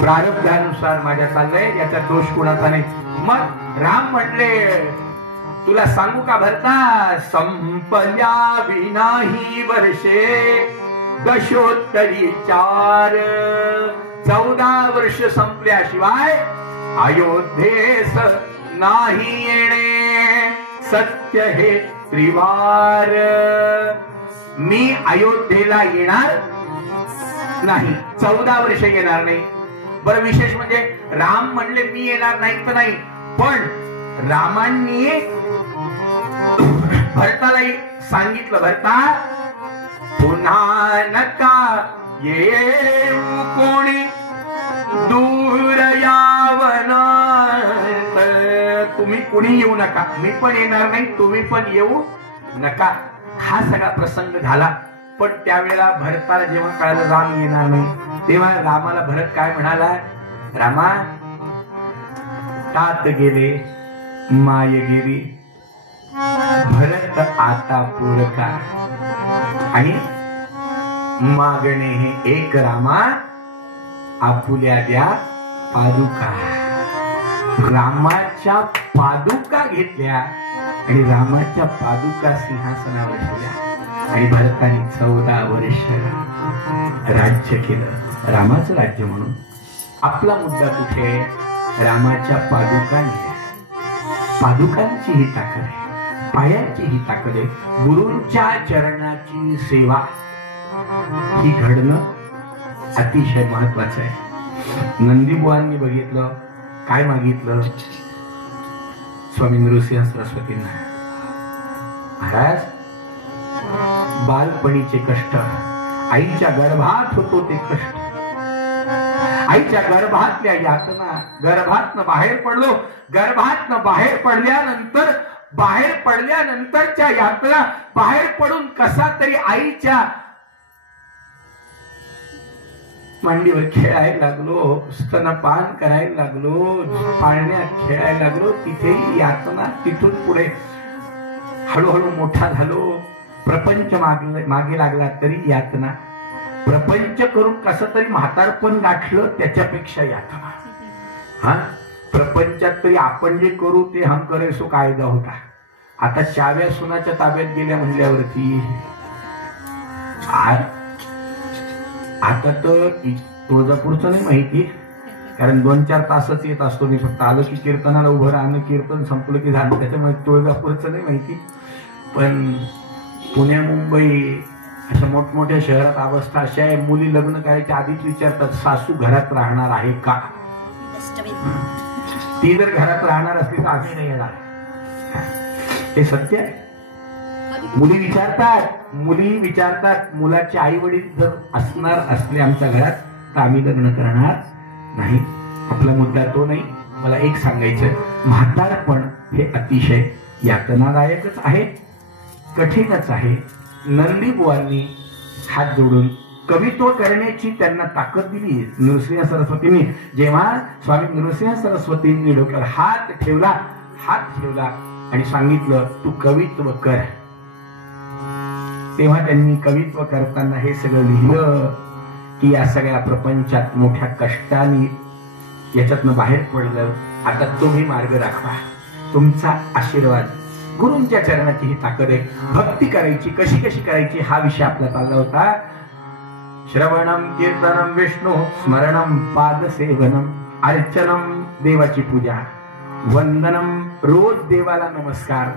प्रारब्धानुसार माझ्या चाललंय, याचा दोष कुणाचा नाही. मग राम म्हटले, तुला सांगू का भरता, संपल्या विनाही वर्षे दशोत्तरी 4. 14 वर्ष संपल्याशिवाय अयोध्येस नाही येणे सत्य हे त्रिवार. मी अयोध्येला येणार नाही, 14 वर्ष येणार नाही. बरं, विशेष म्हणजे राम म्हणले मी येणार नाही तर नाही, पण रामांनी भरताला सांगितलं, भरता पुन्हा नका येऊ कोणी दूर यावना. तुम्ही कुणी येऊ नका, मी पण येणार नाही, तुम्ही पण येऊ नका. हा सगळा प्रसंग झाला. पण त्यावेळेला भरताला जेव्हा कळालं राम येणार नाही, तेव्हा रामाला भरत काय म्हणाला, रामा तात गेले माय गेली, भरत आता पुरका. आणि मागणे हे एक रामा, आपुल्या द्या पादुका. रामाच्या पादुका घेतल्या आणि रामाच्या पादुका सिंहासनावर ठेवल्या. आणि भरताने 14 वर्ष राज्य केलं, रामाचं राज्य म्हणून. आपला मुद्दा कुठे? रामाच्या पादुका नेल्या. पादुकांची ही ताकद आहे, पायांची ही ताकद आहे. गुरूंच्या चरणाची सेवा ही घडणं अतिशय महत्वाचं आहे. नंदीबुवांनी बघितलं, काय मागितलं स्वामी नृसिंह सरस्वतींना, महाराज बालपणीचे कष्ट, आईच्या गर्भात होतो ते कष्ट, आईच्या गर्भातल्या यातना, गर्भातनं बाहेर पडलो, गर्भातनं बाहेर पडल्यानंतरच्या यातना, बाहेर पडून कसा तरी आईच्या मांडीवर खेळायला लागलो, स्तनपान करायला लागलो, पाळण्यात खेळायला लागलो, तिथेही यातना, तिथून पुढे हळूहळू मोठा झालो, प्रपंच मागे लागला तरी यातना, प्रपंच करून कसं तरी म्हातारपण गाठलं त्याच्यापेक्षा यातना. हा प्रपंचात तरी आपण जे करू ते हम करे सो कायदा होता. आता चाव्या सुनाच्या ताब्यात गेल्या म्हणल्यावरती आता तर तुळजापूरचं नाही माहिती, कारण 2-4 तासच येत असतो मी, फक्त आलं की कीर्तनाला उभं राहणं, कीर्तन संपलं की झालं, त्याच्यामुळे तुळजापूरचं नाही माहिती. पण पुण्या मुंबई अशा मोठमोठ्या शहरात अवस्था अशा आहे, मुली लग्न करायच्या आधीच विचारतात सासू घरात राहणार आहे का. ती जर घरात राहणार असली तर आम्ही नाही येणार, हे सत्य आहे. मुली विचारतात मुलाचे आई वडील जर असणार असले आमच्या घरात तर आम्ही लग्न करणार नाही. आपला मुद्दा तो नाही. मला एक सांगायचं, म्हातारपण हे अतिशय यातनादायकच आहे, कठीणच आहे. नंदीबुवांनी हात जोडून कवित्व करण्याची त्यांना ताकद दिली नृसिंह सरस्वतींनी. जेव्हा स्वामी नृसिंह सरस्वतींनी डोक्यावर हात ठेवला आणि सांगितलं तू कवित्व कर, तेव्हा त्यांनी कवित्व करताना हे सगळं लिहिलं की या सगळ्या प्रपंचात मोठ्या कष्टाने याच्यातनं बाहेर पडलं. आता तुम्ही मार्ग दाखवा, तुमचा आशीर्वाद. गुरूंच्या चरणाची ही ताकद आहे. भक्ती करायची कशी करायची हा विषय आपला चालला होता. श्रवणम कीर्तनम विष्णू स्मरणम पादसेवनम अर्चनम देवाची पूजा, वंदनम रोज देवाला नमस्कार,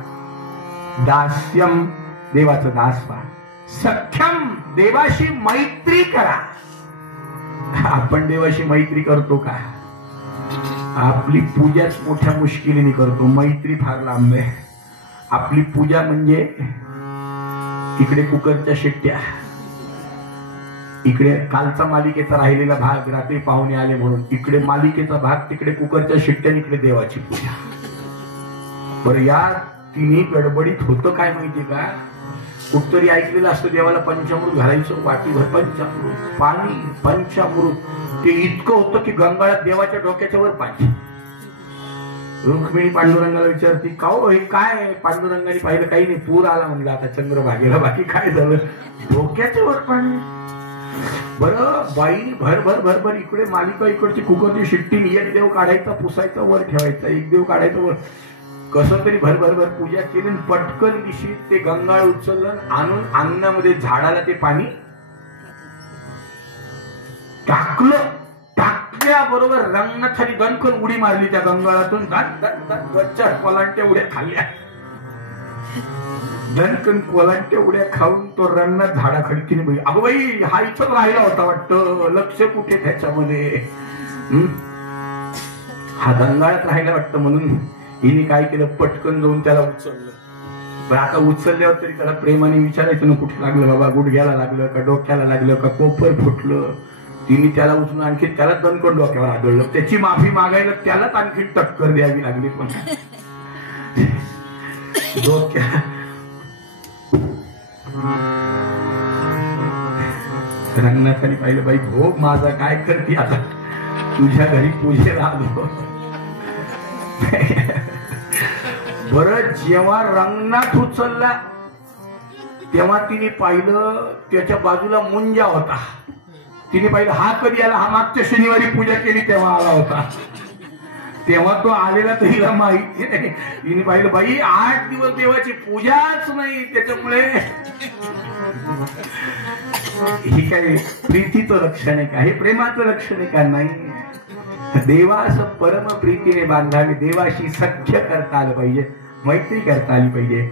दास्यम देवाचं दास व्हा, सख्यम देवाशी मैत्री करा. आपण देवाशी मैत्री करतो का? आपली पूजाच मोठ्या मुश्किलीने करतो, मैत्री फार लांब आहे. आपली पूजा म्हणजे इकडे कुकरच्या शिट्ट्या, इकडे कालचा मालिकेचा राहिलेला भाग, रात्री पाहुणे आले म्हणून इकडे मालिकेचा भाग, तिकडे कुकरच्या शिट्ट्या, इकडे देवाची पूजा. बरं या तिन्ही गडबडीत होतं काय माहितीये का? कुठतरी ऐकलेलं असतं देवाला पंचामृत घालायचं, वाटीभर पंचामृत, पाणी पंचामृत. ते इतकं होतं की गंगाळात देवाच्या डोक्याच्या वर पाणी. रुक्मिणी पांडुरंगाला विचारती का हो हे काय? पांडुरंगाने पाहिलं काही नाही, पूर आला म्हणलं आता चंद्रभागेला, बाकी काय झालं? डोक्याच्या वर पाणी. बरं बाईने भर इकडे मालिका, इकडची कुकरची शिट्टी, एक देव काढायचा पुसायचा वर ठेवायचा, एक देव काढायचा वर, कसं तरी भर पूजा केली. पटकन दिशी ते गंगाळ उचललं, आणून अंगणामध्ये झाडाला ते पाणी टाकलं. टाकल्याबरोबर रंगनाथाने दणकन उडी मारली त्या गंगाळातून, वरच्या कोलांट्या उड्या खाल्ल्या. दणकन कोलांट्या उड्या खाऊन तो रंगनाथ झाडाखाली तिने बघितलं, अगं बाई हा इथं राहिला होता वाटतं, लक्ष कुठे त्याच्यामध्ये, हा गंगाळात राहिला वाटतं. म्हणून हिने काय केलं, पटकन जाऊन त्याला उचललं. पण आता उचलल्यावर तरी त्याला प्रेमाने विचारायचं ना, कुठे लागलं बाबा? गुडघ्याला लागलं का, डोक्याला लागलं का, कोपर फुटलं? तिने त्याला उचलून आणखी त्याला दणकन डोक्यावर आदळलं. त्याची माफी मागायला त्यालाच आणखी टक्कर द्यावी लागली. पण रंगनाथाने पाहिलं, बाई भोग माझा काय करते आता, तुझ्या घरी पूजेला आलो. बरं जेव्हा रंगनाथ उचलला तेव्हा तिने पाहिलं त्याच्या बाजूला मुंजा होता. तिने पाहिलं हा कधी आला, हा मागच्या शनिवारी पूजा केली तेव्हा आला होता. तेव्हा तो आलेला तर हिला माहिती नाही. तिने पाहिलं बाई 8 दिवस देवाची पूजाच नाही, त्याच्यामुळे ही काय प्रीतीचं लक्षण आहे का? हे प्रेमाचं लक्षण आहे का? नाही. देवास परम प्रीतीने बांधावी, देवाशी सख्य करता आलं पाहिजे, मैत्री करता आली पाहिजे.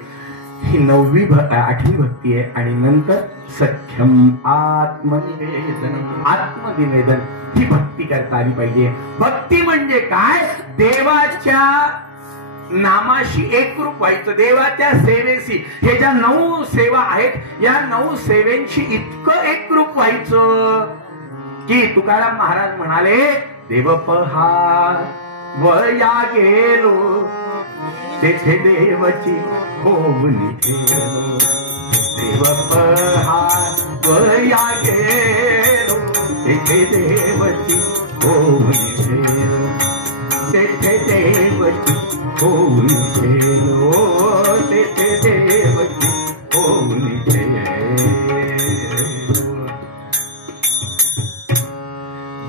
ही 8वी भक्ती आहे. आणि नंतर सख्यम आत्मनिवेदन, आत्मनिवेदन ही भक्ती करता आली पाहिजे. भक्ती म्हणजे काय? देवाच्या नामाशी एकरूप व्हायचं, देवाच्या सेवेशी. हे ज्या 9 सेवा आहेत या 9 सेवेंशी इतकं एकरूप व्हायचं की तुकाराम महाराज म्हणाले, देव पहा वया गेलो तेथे देवची होवनी ठेलो. देव पहा वया गेलो तेथे देवची होवनी ठेलो. तेथे देवची होवनी ठेलो. तेथे देवची होवनी ठेलो.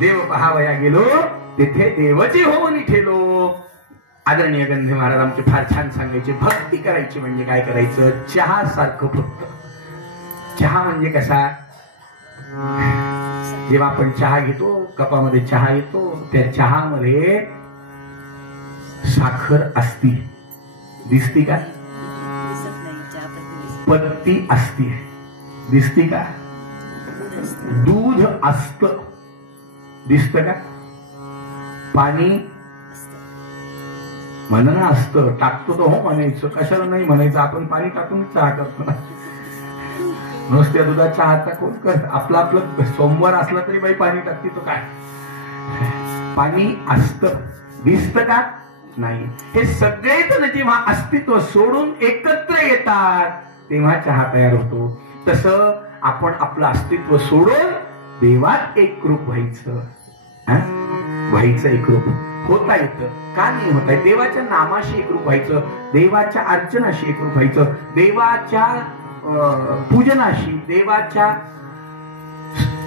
देव पहावया गेलो तिथे देवची होऊन ठेलो. आदरणीय गंधे महाराज आमचे फार छान सांगायचे, भक्ती करायची म्हणजे काय करायचं? चहा सारखं फक्त. चहा म्हणजे कसा? जेव्हा आपण चहा घेतो, कपामध्ये चहा येतो, त्या चहामध्ये साखर असती, दिसती का? पत्ती असती, दिसती का? दूध असत, दिसत का? पाणी म्हणणं असतं, टाकतो तो हो म्हणायचं, कशाला नाही म्हणायचं? आपण पाणी टाकून चहा करतो ना. नुसत्या दुधात चहाचा कोण कर? आपलं आपलं सोमवार असला तरी बाई पाणी टाकते तो काय? पाणी असतं, दिसत का? नाही. हे सगळेजण जेव्हा अस्तित्व सोडून एकत्र येतात तेव्हा चहा तयार होतो. तसं आपण आपलं अस्तित्व सोडून देवात एकरूप व्हायचं. व्हायचं एकरूप होता येतं का? नाही होता येत. देवाच्या नामाशी एकरूप व्हायचं, देवाच्या अर्चनाशी एकरूप व्हायचं, देवाच्या पूजनाशी, देवाच्या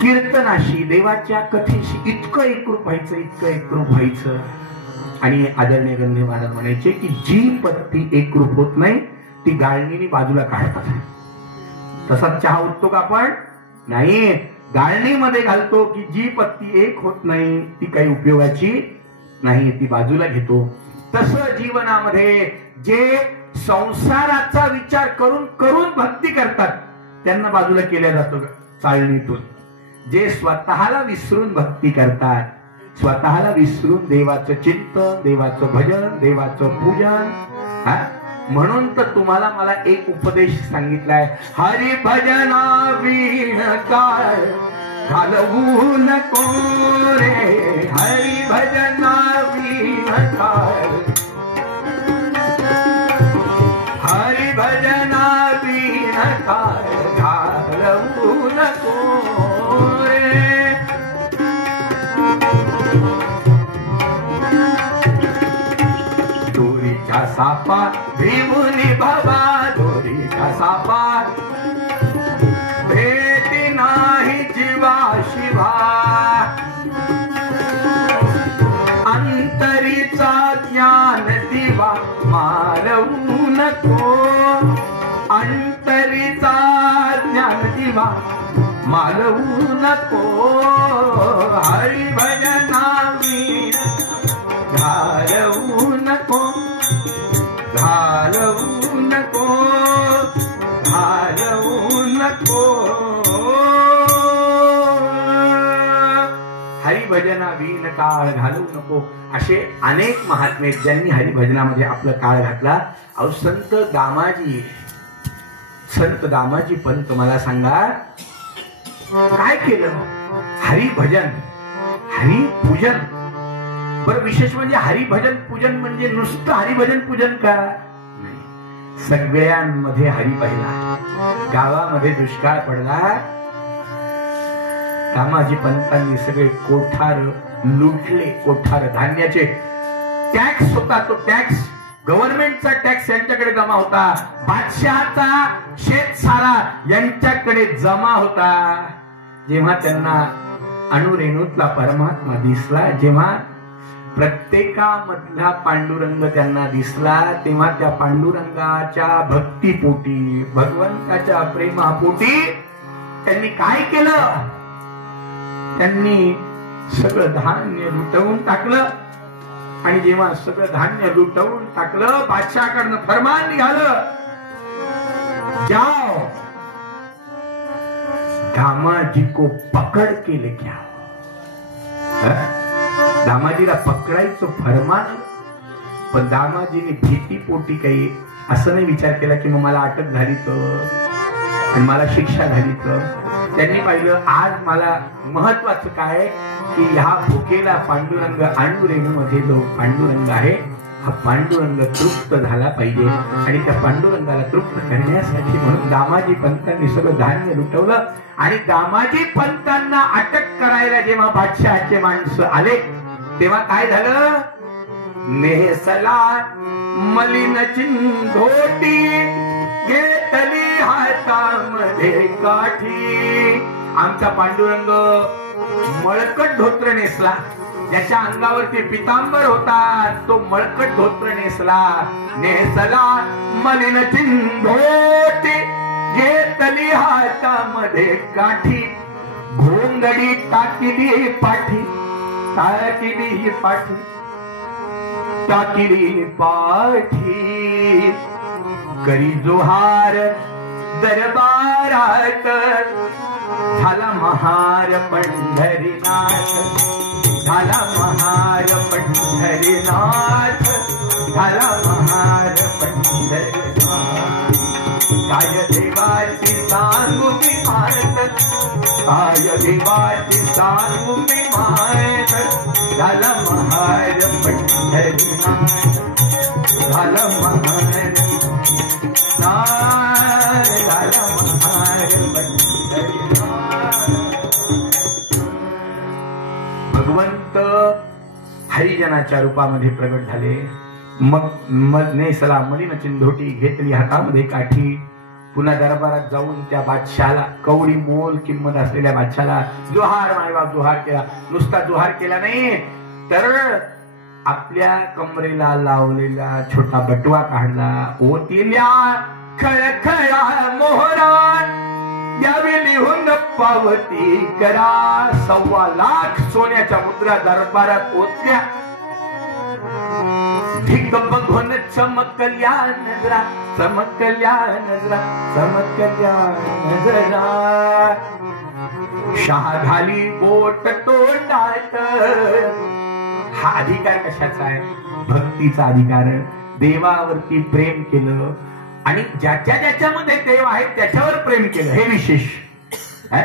कीर्तनाशी, देवाच्या कथेशी इतकं एकरूप व्हायचं, इतकं एकरूप व्हायचं. आणि आदरणीय गंधे महाराज म्हणायचे की जी पत्ती एकरूप होत नाही ती गाळणीने बाजूला काढतात. तसाच चहा उठतो का आपण? नाही, गाळणीमध्ये घालतो की जी पत्ती एक होत नाही ती काही उपयोगाची नाही, ती बाजूला घेतो. तसं जीवनामध्ये जे संसाराचा विचार करून करून भक्ती करतात त्यांना बाजूला केल्या जातं चालणीतून. जे स्वतःला विसरून भक्ती करतात, स्वतःला विसरून देवाचं चिंतन, देवाचं भजन, देवाचं पूजन. म्हणून तर तुम्हाला मला एक उपदेश सांगितलाय, हरी भजना वीण काय घालवू नको रे. हरी भजना वीण काय, हरी भजना वीण काय घालवू नको रे. दोरीच्या सापात भीमुनी बाबा, दोरीच्या सापात भेट नाही जीवा शिवा. अंतरीचा ज्ञान दिवा मारवू नको. अंतरीचा ज्ञान दिवा मारवू नको. हरी भजना वीण घालवू नको, घालवू नको, घालवू नको. हरिभजना वीण काळ घालवू नको. असे अनेक महात्मे ज्यांनी हरिभजनामध्ये आपला काळ घातला. अहो संत दामाजी, संत दामाजी पंत मला सांगा काय केलं? हरिभजन, हरिपूजन. बरं, विशेष म्हणजे हरिभजन पूजन म्हणजे नुसतं हरिभजन पूजन का? सगळ्यांमध्ये हरी पाहिला. गावामध्ये दुष्काळ पडला, दामाजी पंतांनी सगळे कोठार लुटले. कोठार धान्याचे टॅक्स होता, तो टॅक्स गव्हर्नमेंटचा टॅक्स यांच्याकडे जमा होता. बादशहाचा शेतसारा यांच्याकडे जमा होता. जेव्हा त्यांना अणुरेणूतला परमात्मा दिसला, जेव्हा प्रत्येकामधला पांडुरंग त्यांना दिसला, तेव्हा त्या पांडुरंगाच्या भक्तीपोटी, भगवंताच्या प्रेमापोटी त्यांनी काय केलं? त्यांनी सगळं धान्य लुटवून टाकलं. आणि जेव्हा सगळं धान्य लुटवून टाकलं, बादशाहकडनं फरमान निघालं, जाओ दामाजी को पकड के लेके आओ. दामाजीला पकडायचं फरमान. पण दामाजीने भीतीपोटी काही असं नाही विचार केला की मग मला अटक झाली तर आणि मला शिक्षा झाली तर. त्यांनी पाहिलं आज मला महत्वाचं काय की ह्या भुकेला पांडुरंग आणुरेणूमध्ये जो पांडुरंग आहे हा पांडुरंग तृप्त झाला पाहिजे. आणि त्या पांडुरंगाला तृप्त करण्यासाठी म्हणून दामाजी पंतांनी सगळं धान्य लुटवलं. आणि दामाजी पंतांना अटक करायला जेव्हा बादशहाचे माणसं आले तेव्हा काय झालं, नेसला मलिन चिंधोटी घेतली हातामध्ये काठी. आमचा पांडुरंग मळकट धोत्र नेसला. ज्याच्या अंगावरती पितांबर होता तो मळकट धोत्र नेसला. नेसला मलिन चिंधोटी घेतली हातामध्ये काठी. घोंगडी टाकिली पाठी, टाकिली पाठी, टाकिली पाठी. करी जोहार दरबारात झाला महार पंढरीनाथ, झाला महार पंढरीनाथ, झाला महार पंढरीनाथ. काय देवाची सांगू मी मात, काय देवाची सांगू मी मात. झाला महार पंढरीनाथ, झाला महार झाला महार पंढरीनाथ. भगवंत हरिजनाच्या रूपामध्ये प्रगट झाले. मग नेसला मलिन चिंधोटी घेतली हातामध्ये काठी. पुन्हा दरबारात जाऊन त्या बादशाला कवडी मोल किंमत असलेल्या बादशाला जोहार मायबाप जोहार केला. नुसता जोहार केला नाही तर आपल्या कमरेला लावलेला छोटा बटवा काढला. ओतिल्या खळखळा मोहरा द्यावी लिहून पावती करा. 1.25 लाख सोन्याच्या मुद्रा दरबारात ओतल्या. ढिग बघून चमकल्या नजरा, चमकल्या नजरा, चमकल्या नजरा. शहा घाली बोट तोंडात. हा अधिकार कशाचा आहे? भक्तीचा अधिकार. देवावरती प्रेम केलं आणि ज्याच्या ज्याच्यामध्ये देव आहे त्याच्यावर प्रेम केलं, हे विशेष.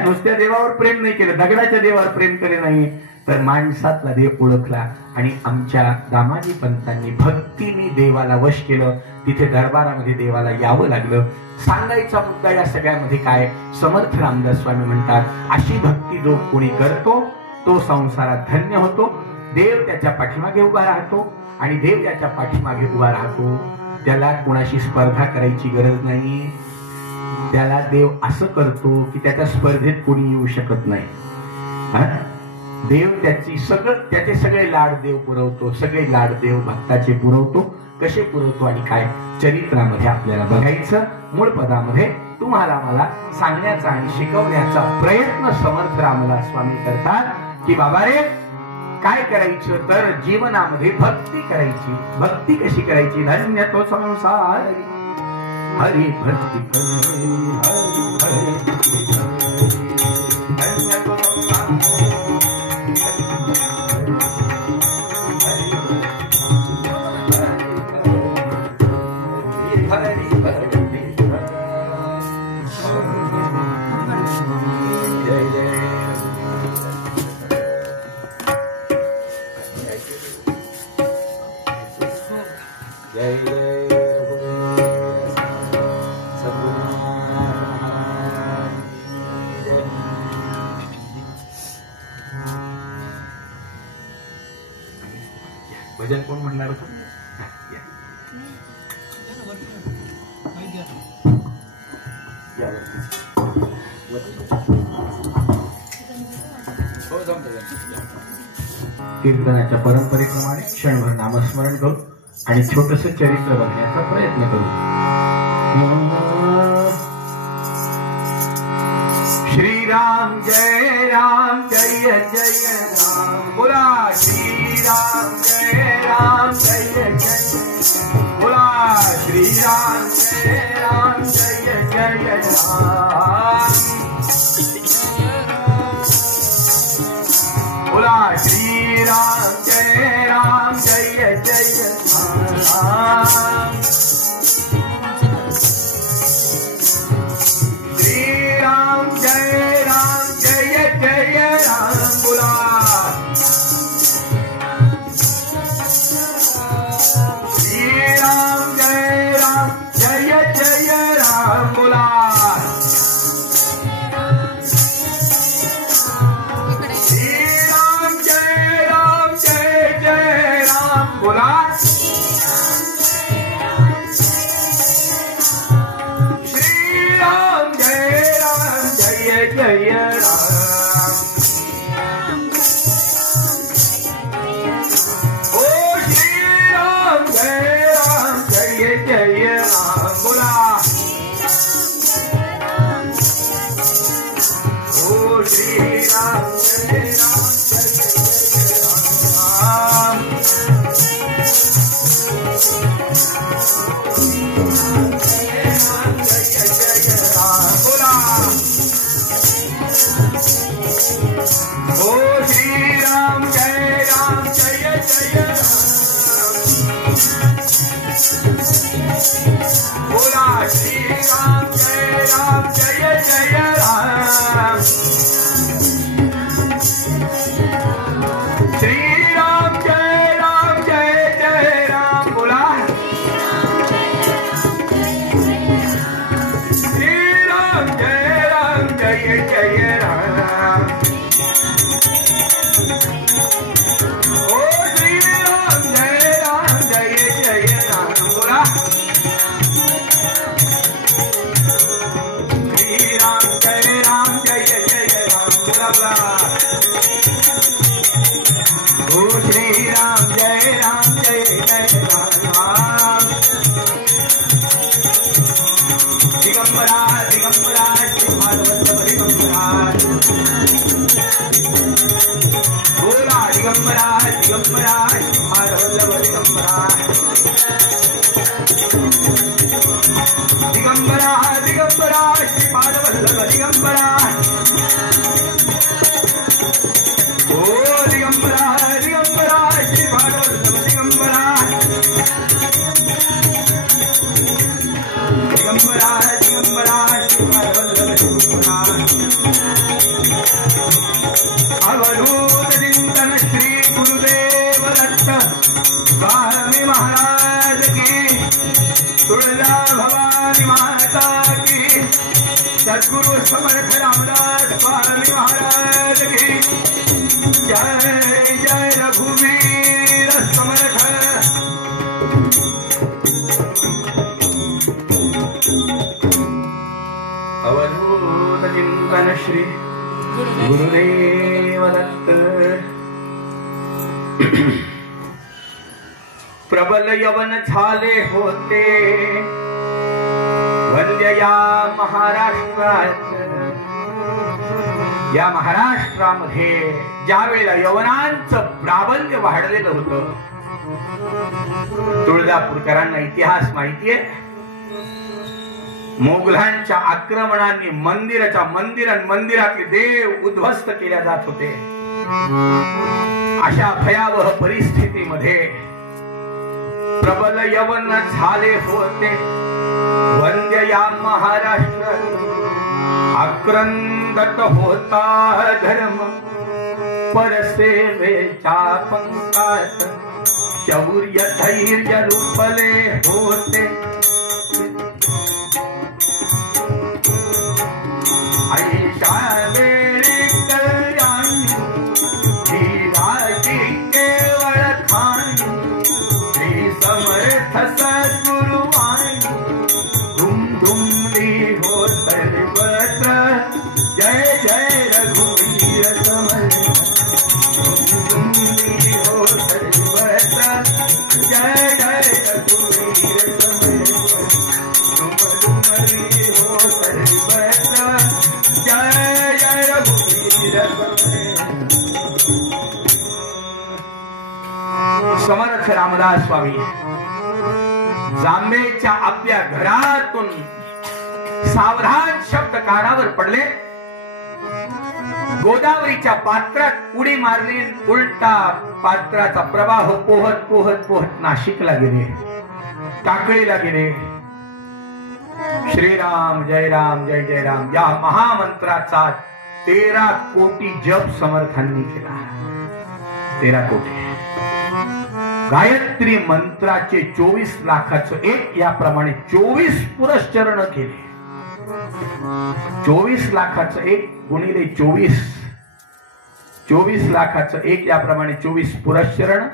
नुसत्या देवावर प्रेम नाही केलं, दगडाच्या देवावर प्रेम केले नाही तर माणसातला देव ओळखला. आणि आमच्या दामाजी पंतांनी भक्तीने देवाला वश केलं. तिथे दरबारामध्ये देवाला यावं लागलं. सांगायचा मुद्दा या सगळ्यामध्ये काय, समर्थ रामदास स्वामी म्हणतात अशी भक्ती जो कोणी करतो तो संसारात धन्य होतो. देव त्याच्या पाठीमागे उभा राहतो आणि देव त्याच्या पाठीमागे उभा राहतो. त्याला कोणाशी स्पर्धा करायची गरज नाही. त्याला देव असं करतो की त्याच्या स्पर्धेत कोणी येऊ शकत नाही. देव त्याचे सगळे लाड देव पुरवतो. सगळे लाड देव भक्ताचे पुरवतो. कसे पुरवतो आणि काय चरित्रामध्ये आपल्याला बघायचं. मूळ पदामध्ये तुम्हाला मला सांगण्याचा आणि शिकवण्याचा प्रयत्न समर्थ रामदास स्वामी करतात की बाबा रे काय करायचं तर जीवनामध्ये भक्ती करायची. भक्ती कशी करायची? धन्य तो संसार हरी भक्ती धन्य तो भजन कोण म्हणणार होतं? कीर्तनाच्या परंपरेप्रमाणे क्षणभर नामस्मरण करू आणि छोटस चरित्र बघण्याचा प्रयत्न करू. श्रीराम जय राम जय जय राम बोला श्रीराम जय राम जय जय बोला श्रीराम जय राम जय जय राम बोला श्रीराम जय राम जय जय राम श्रीराम जय राम जय जय राम बोला श्रीराम जय राम जय जय राम बोला श्रीराम जय राम जय जय राम बोला श्रीराम जय राम जय जय राम ओ श्रीराम जय राम जय जय राम बोला ओ श्रीराम जय राम जय जय राम ओ श्रीराम जय राम जय जय राम बोला श्रीराम जय राम जय जय राम श्रीराम जय राम जय जय राम बोला श्रीराम जय राम जय जय राम ओ श्रीराम जय राम जय जय राम बोला श्रीराम जय राम जय जय राम बोला ओ श्रीराम जय राम जय जय राम दिगंबरा दिगंबरा श्री माधवल्लभ दिगंबरा बोला दिगंबरा दिगंबरा श्री माधवल्लभ दिगंबरा दिगंबरा दिगंबरा श्री माधवल्लभ दिगंबरा ओ दिगंबरा दिगंबरा श्री माधवल्लभ दिगंबरा दिगंबरा दिगंबरा श्री माधवल्लभ दिगंबरा अवधूत चिंतन श्री गुरुदेव दत्त स्वामी महाराज की तुळजा भवानी माता की सद्गुरु समर्थ रामदास स्वामी महाराज की जय जय रघुवीर समर्थ अवधूत चिंतन श्री गुरुदेव दत्त प्रबल यवन झाले होते वंद्य या महाराष्ट्रात या महाराष्ट्रामध्ये ज्यावेळेला यवनांचं प्राबल्य वाढलेलं होतं तुळजापूरकरांना इतिहास माहितीये मोगलांच्या आक्रमणाने मंदिरातले देव उद्ध्वस्त केल्या जात होते अशा भयावह परिस्थितीमध्ये प्रबल यवन झाले होते वंद्य या महाराष्ट्र आक्रंदत होता धर्म परसेवेच्या पंकात शौर्य धैर्य रूपले होते ऐशा वेळी कल्याणी धीराची केवळ खाणी श्री समर्थ सद्गुरुवाणी धुमधुमली हो सर्वत्र जय जय रघुवीर समर्थ धुमधुमली हो सर्वत्र जय जय रघुवीर समर्थ समर्थ रामदास स्वामी जांभेच्या आपल्या घरातून सावधान शब्द कानावर पडले. गोदावरीच्या पात्रात उडी मारली. उलटा पात्राचा प्रवाह पोहत पोहत पोहत नाशिकला गेले, टाकळीला गेले. श्रीराम जय राम जय जय राम या महामंत्राचा 13 कोटी जप समर्थांनी केला. 13 कोटी. गायत्री मंत्राचे 24 लाखाचं एक याप्रमाणे 24 पुरश्चरण केले. 24 लाखाचं एक गुणिले 24 लाखाचं एक याप्रमाणे 24 पुरश्चरण.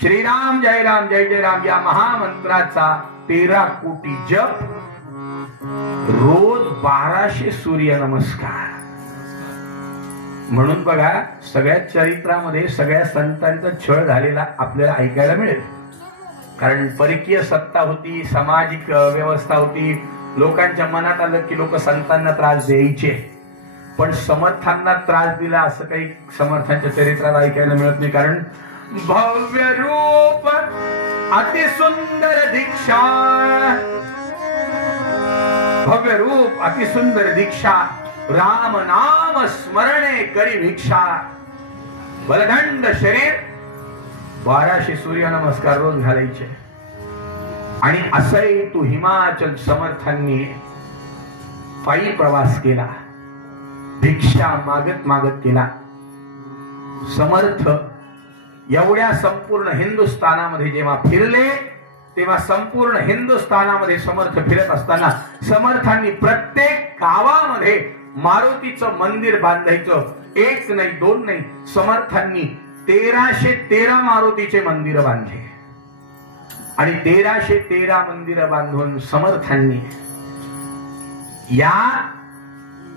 श्रीराम जय राम या महामंत्राचा 13 कोटी जप. रोज 1200 सूर्य नमस्कार. म्हणून बघा सगळ्या चरित्रामध्ये सगळ्या संतांचा छळ झालेला आपल्याला ऐकायला मिळेल. कारण परकीय सत्ता होती, सामाजिक व्यवस्था होती. लोकांच्या मनात आलं की लोक संतांना त्रास द्यायचे, पण समर्थांना त्रास दिला असं काही समर्थांच्या चरित्रात ऐकायला मिळत नाही. कारण भव्य रूप अतिसुंदर दीक्षा, भव्य रूप अतिसुंदर दीक्षा, राम नाम स्मरणे करी भिक्षा, बलदंड शरीर, 1200 सूर्य नमस्कार रोज घालायचे. आणि असंही तू हिमाचल समर्थांनी पायी प्रवास केला, भिक्षा मागत मागत केला. समर्थ एवढ्या संपूर्ण हिंदुस्थानामध्ये जेव्हा फिरले तेव्हा संपूर्ण हिंदुस्थानामध्ये समर्थ फिरत असताना समर्थांनी प्रत्येक गावामध्ये मारुतीचं मंदिर बांधायचं. एक नाही, दोन नाही, समर्थांनी 1313 मारुतीचे मंदिर बांधले. आणि 1313 मंदिर बांधून समर्थांनी या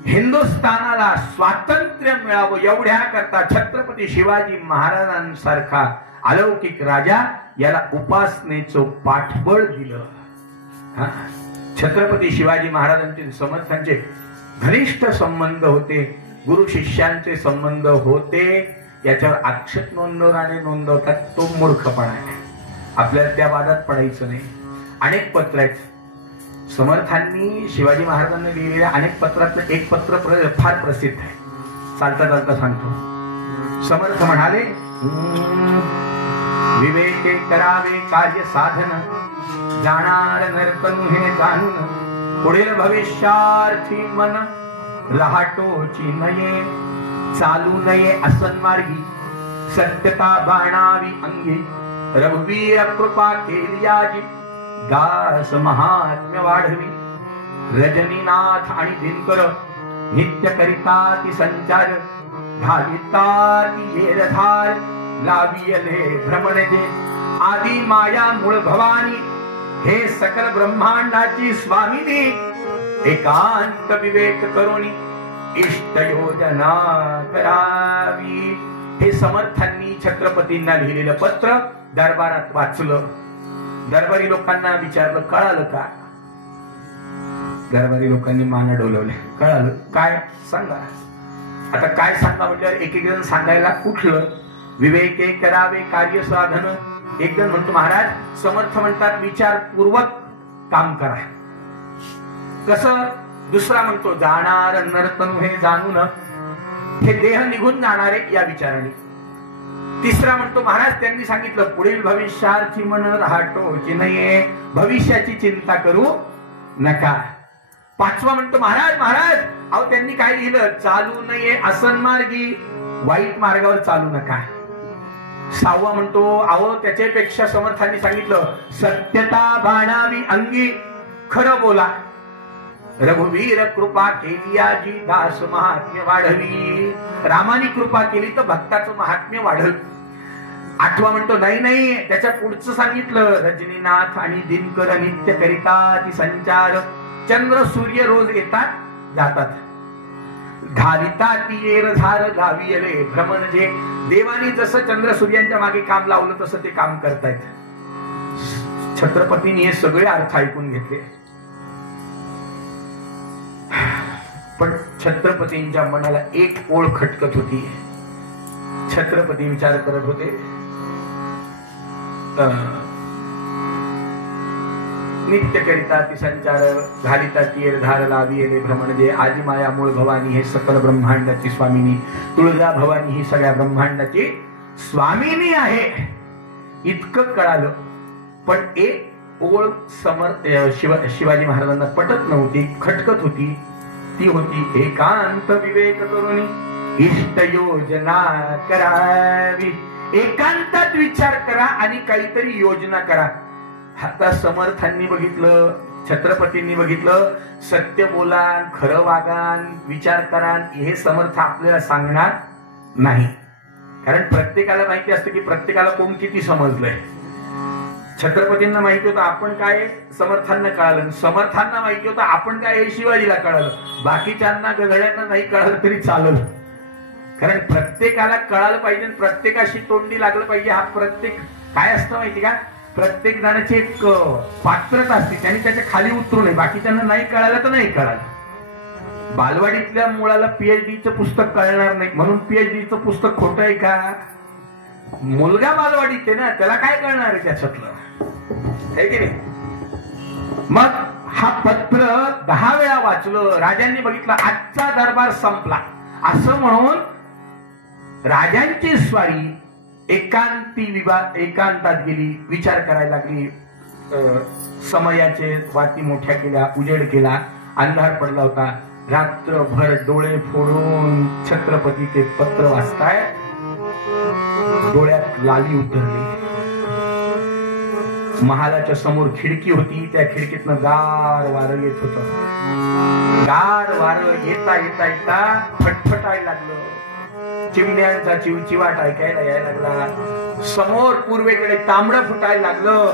हिंदुस्थानाला स्वातंत्र्य मिळावं एवढ्या करता छत्रपती शिवाजी महाराजांसारखा अलौकिक राजा याला उपासनेचं पाठबळ दिलं. छत्रपती शिवाजी महाराजांचे समर्थांचे घनिष्ठ संबंध होते, गुरु शिष्यांचे संबंध होते. याच्यावर आक्षेप नोंदवणारे नोंदवतात, तो मूर्खपणा आहे. आपल्याला त्या वादात पडायचं नाही. अनेक पत्र आहेत समर्थांनी शिवाजी महाराजांनी लिहिलेल्या. अनेक पत्रातलं एक पत्र फार प्रसिद्ध आहे, चालता चालता सांगतो. समर्थ म्हणाले, विवेके करावे कार्य साधन, जाणार नरतनु हे जाणून, पुढील भविष्यार्थी मन रहाटोची नये, चालू नये असन्मार्गी, सत्यता बाणावी अंगी, रघुवीर कृपा केलियाजी, दास महात्म्य वाढवी, रजनीनाथ आणि दिनकर नित्य करिता ती संचार, घालिता ती येरधार, लावियले भ्रमणजे, आदि माया मूळ भवानी, हे सकल ब्रह्मांडाची स्वामिनी, एकांत विवेक करुणी इष्ट योजना करावी. हे समर्थांनी छत्रपतींना लिहिलेलं पत्र दरबारात वाचलं. दरबारी लोकांना विचारलं, कळालं का? दरबारी लोकांनी मान डोलवले, कळालं काय सांगा. आता काय सांगा म्हटल्यावर एक एक जण सांगायला उठलं. विवेके करावे कार्य साधन. एक जण म्हणतो, महाराज समर्थ म्हणतात विचारपूर्वक काम करा. कसं? दुसरा म्हणतो, जाणार नरतनु हे जाणून, हे देह निघून जाणारे या विचाराने. तिसरा म्हणतो, महाराज त्यांनी सांगितलं पुढील भविष्यार्थी मन रहाटोची नये, भविष्याची चिंता करू नका. पाचवा म्हणतो, महाराज महाराज अहो त्यांनी काय लिहिलं, चालू नये असन्मार्गी, वाईट मार्गावर चालू नका. सहावा म्हणतो, अहो त्याच्यापेक्षा समर्थांनी सांगितलं सत्यता बाणावी अंगी, खरं बोला. रघुवीर कृपा केलियाजी, दास महात्म्य वाढवी, रामानी कृपा केली तर भक्ताचं महात्म्य वाढल. आठवा म्हणतो, नाही नाही त्याच्या पुढचं सांगितलं, रजनीनाथ आणि दिनकर नित्य करिता ती संचार, चंद्र सूर्य रोज येतात जातात, घालिता ती येरधार, लावियले भ्रमणजे, देवानी जसं चंद्र सूर्यांच्या मागे काम लावलं तसं ते काम करतायत. छत्रपतींनी हे सगळे अर्थ ऐकून घेतले. पण छत्रपतींच्या मनाला एक ओळ खटकत होती. छत्रपती विचार करत होते, नित्य करिता ती संचार घालिता ती धार लाविले भ्रमणजे आजी माया मूळ भवानी हे सकल ब्रह्मांडाची स्वामिनी तुळजा भवानी ही सगळ्या ब्रह्मांडाची स्वामिनी आहे इतकं कळालं. पण एक ओळ शिवाजी महाराजांना पटत नव्हती, खटकत होती. ती होती एकांत विवेक करून इष्ट योजना करावी. एकांतात विचार करा आणि काहीतरी योजना करा. आता समर्थांनी बघितलं, छत्रपतींनी बघितलं, सत्य बोलान, खरं वागान, विचार करान हे समर्थ आपल्याला सांगणार नाही. कारण प्रत्येकाला माहिती असतं की प्रत्येकाला कोण किती समजलंय. छत्रपतींना माहिती होतं आपण काय, समर्थांना कळालं. समर्थांना माहिती होतं आपण काय हे शिवाजीला कळालं. बाकीच्यांना गधड्यांना नाही कळालं तरी चाललं. कारण प्रत्येकाला कळालं पाहिजे, प्रत्येकाशी तोंडी लागलं पाहिजे. हा प्रत्येक काय असतं माहिती का, प्रत्येक जणाची एक पात्रता असते, त्यांनी त्याच्या खाली उतरू नये. बाकीच्यांना नाही कळालं तर नाही कळालं. बालवाडीतल्या मुलाला पीएचडीचं पुस्तक कळणार नाही म्हणून पीएचडीचं पुस्तक खोटं आहे का? मुलगा बालवाडीत आहे ना, त्याला काय कळणार आहे त्याच्यातलं, है की नाही? मग हा पत्र 10 वेळा वाचलं. राजांनी बघितलं आजचा दरबार संपला असं म्हणून राजांची स्वारी एकांतात गेली, विचार करायला लागली. समयाचे वाती मोठ्या केल्या, उजेड केला, अंधार पडला होता. रात्रभर डोळे फोडून छत्रपती ते पत्र वाचताय. डोळ्यात लाली उतरली. महालाच्या समोर खिडकी होती, त्या खिडकीतनं गार वारं येत होत. गार वारं येता येता येता फटफटायला लागलं. चिमण्यांचा चिवचिवाट ऐकायला यायला लागला. समोर पूर्वेकडे तांबडं फुटायला लागलं.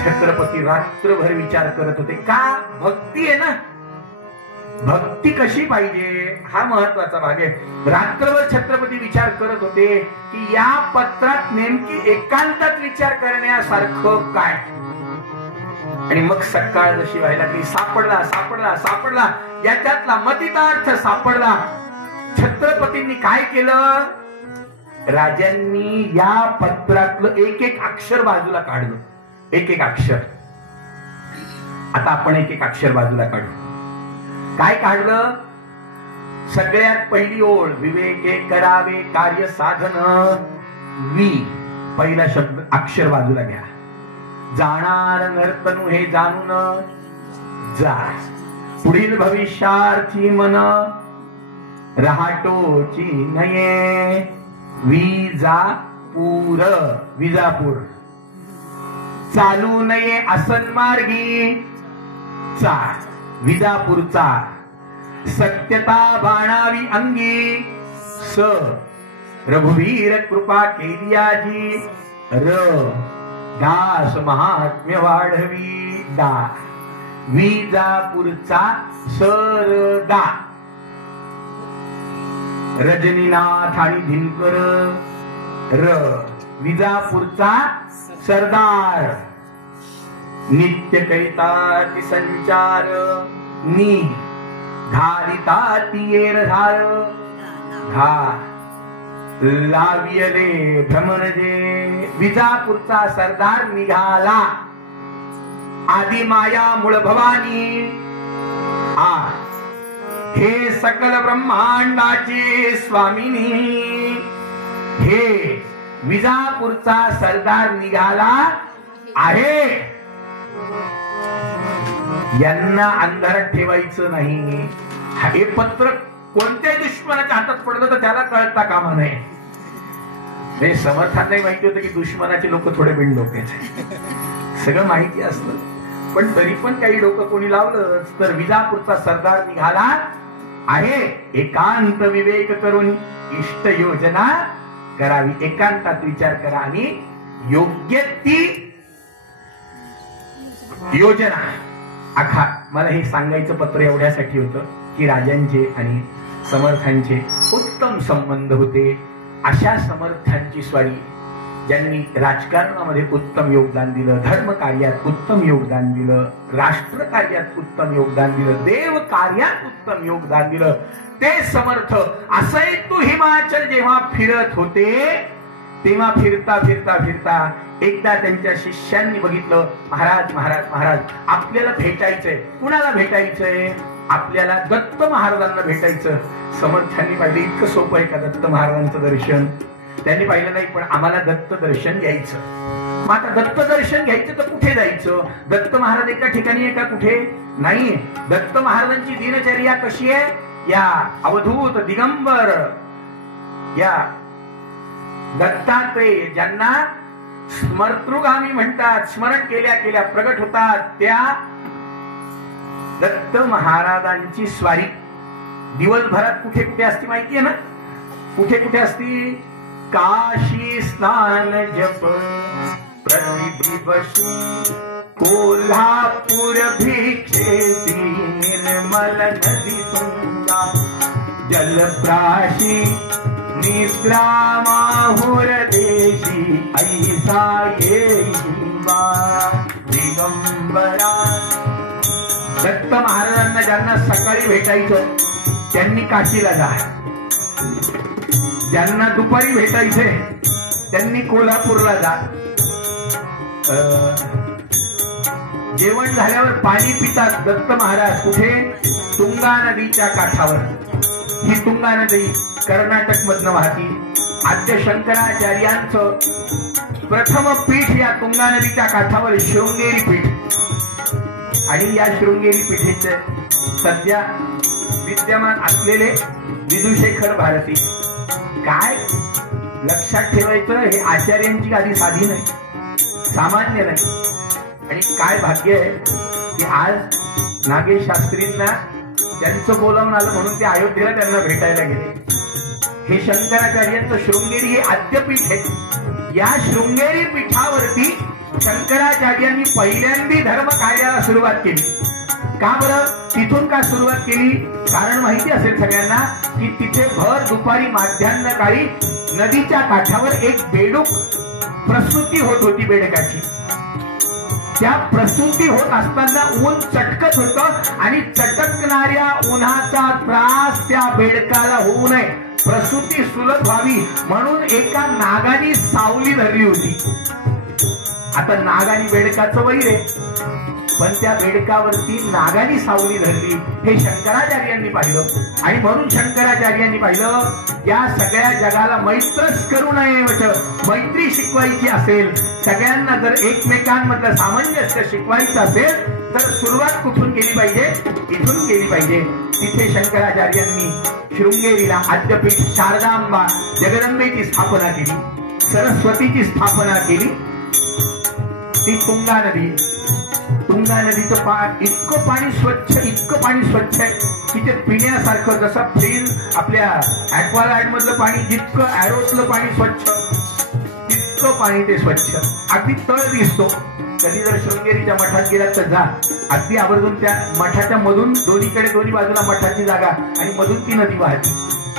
छत्रपती रात्रभर विचार करत होते. का? भक्ती आहे ना. भक्ती कशी पाहिजे हा महत्वाचा भाग आहे. रात्रभर छत्रपती विचार करत होते की या पत्रात नेमकी एकांतात विचार करण्यासारखं काय. आणि मग सकाळ जशी व्हायला की सापडला सापडला सापडला, याच्यातला मतितार्थ सापडला. छत्रपतींनी काय केलं, राजांनी या पत्रातलं एक एक अक्षर बाजूला काढलं. एक एक अक्षर. आता आपण एक एक अक्षर बाजूला काढू. काय काढलं? सगळ्यात पहिली ओळ, विवेके करावे कार्य साधन. वी पहिला शब्द अक्षर बाजूला घ्या. जाणार नर्तनु हे जाणून जा, पुढील भविष्यार्थी मन रहाटोची नये. विजापूर, विजापूर. चालू नये आसन मार्गी चा, विजापूरचा. सत्यता बाणावी अंगी स, रघुवीर कृपा केलियाजी र. दास महात्म्य वाढवी दा, विजापूरचा सरदा. रजनीनाथ आणि दिनकर र, विजापूरचा सरदार. नित्य करिता ती संचार नी, घालिता ती येरधार घा. लावियले भ्रमणजे, विजापूरचा सरदार निघाला. आदि माया मूळ भवानी आ, हे सकल ब्रह्मांडाची स्वामिनी. हे विजापूरचा सरदार निघाला आहे. यांना अंधारात ठेवायचं नाही. हे पत्र कोणत्याही दुश्मनाच्या हातात पडलं तर त्याला कळता कामा नये. समर्थांनाही माहिती होतं की दुश्मनाचे लोक थोडे बिनडोक्याचे, सगळं माहिती असतं. पण तरी पण काही डोकं कोणी लावलं तर विजापूरचा सरदार निघाला आहे. एकांत विवेक करून इष्ट योजना करावी. एकांतात विचार करा आणि योग्य ती योजना आखा. मला हे सांगायचं पत्र एवढ्यासाठी होतं की राजांचे आणि समर्थांचे उत्तम संबंध होते. अशा समर्थांची स्वारी ज्यांनी राजकारणामध्ये उत्तम योगदान दिलं, धर्म कार्यात उत्तम योगदान दिलं, राष्ट्र कार्यात उत्तम योगदान दिलं, देव कार्यात उत्तम योगदान दिलं, ते समर्थ. असे तू हिमाचल जेव्हा फिरत होते तेव्हा फिरता फिरता फिरता एकदा त्यांच्या शिष्यांनी बघितलं, महाराज महाराज महाराज आपल्याला भेटायचंय. कुणाला भेटायचंय? आपल्याला दत्त महाराजांना भेटायचं. समर्थांनी पाहिलं, इतकं सोपं आहे का दत्त महाराजांचं दर्शन? त्यांनी पाहिलं नाही, पण आम्हाला दत्त दर्शन घ्यायचं. मग आता दत्त दर्शन घ्यायचं तर कुठे जायचं? दत्त महाराज एका ठिकाणी आहे का? कुठे नाही. दत्त महाराजांची दिनचर्या कशी आहे? या अवधूत दिगंबर या दत्तात्रेय ज्यांना स्मर्तृगामी म्हणतात, स्मरण केल्या केल्या प्रगट होतात, त्या दत्त महाराजांची स्वारी दिवसभरात कुठे कुठे असती माहितीये ना? कुठे कुठे असती? काशी स्नान जप प्रतिदिवस, कोल्हापूर भिक्षेसी निर्मल नदी तुंगा, जलप्राशी निद्रा माहुर देशी, ऐसा येईवा दिगंबरा. दत्त महाराजांना ज्यांना सकाळी भेटायचं त्यांनी काशीला जा, ज्यांना दुपारी भेटायचे त्यांनी कोल्हापूरला जा. जेवण झाल्यावर पाणी पितात दत्त महाराज कुठे? तुंगा नदीच्या काठावर. ही तुंगा नदी कर्नाटक मधनं वाहती. आद्य शंकराचार्यांचं प्रथम पीठ या तुंगा नदीच्या काठावर शृंगेरी पीठ. आणि या शृंगेरी पीठेचे सध्या विद्यमान असलेले विदुशेखर भारती. काय लक्षात ठेवायचं, हे आचार्यांची गादी साधी नाही, सामान्य नाही. आणि काय भाग्य आहे की आज नागेश शास्त्रींना त्यांचं बोलावून आलं म्हणून ते अयोध्येला त्यांना भेटायला गेले. हे शंकराचार्यांचं शृंगेरी हे आद्यपीठ आहे. या शृंगेरी पीठावरती शंकराचार्यांनी पहिल्यांदा धर्म कार्याला सुरुवात केली. का बरं? तिथून का सुरुवात केली? कारण माहिती असेल सगळ्यांना की तिथे भर दुपारी माध्यान्हकाळी नदीच्या काठावर एक बेडूक प्रसूती होत होती बेडकाची. त्या प्रसूती होत असताना ऊन चटकत होतं आणि चटकणाऱ्या उन्हाचा त्रास त्या बेडकाला होऊ नये, प्रसूती सुलभ व्हावी म्हणून एका नागाने सावली धरली होती. आता नाग आणि बेडकाचं वैर आहे, पण त्या बेडकावरती नागाने सावली धरली हे शंकराचार्यांनी पाहिलं. आणि म्हणून शंकराचार्यांनी पाहिलं, या सगळ्या जगाला मैत्रच करू नये, मैत्री शिकवायची असेल, सगळ्यांना जर एकमेकांमधलं सामंजस्य शिकवायचं असेल तर सुरुवात कुठून केली पाहिजे? इथून केली पाहिजे. तिथे शंकराचार्यांनी शृंगेरीला आद्यपीठ शारदांबा जगदंबेची स्थापना केली, सरस्वतीची स्थापना केली. ती तुंगा नदी, तुंगा नदीचं इतकं पाणी स्वच्छ, इतकं पाणी स्वच्छ आहे की ते पिण्यासारखं. जसं फ्रीज आपल्या ऍक्वालाइट मधलं पाणी जितकं, ऍरोतलं पाणी स्वच्छ, तितकं पाणी ते स्वच्छ. अगदी तळ दिसतो. कधी जर शृंगेरीच्या मठात गेलात तर जा, अगदी आवर्जून त्या मठाच्या मधून दोन्हीकडे दोन्ही बाजूला मठाची जागा आणि मधून ती नदी वाहती.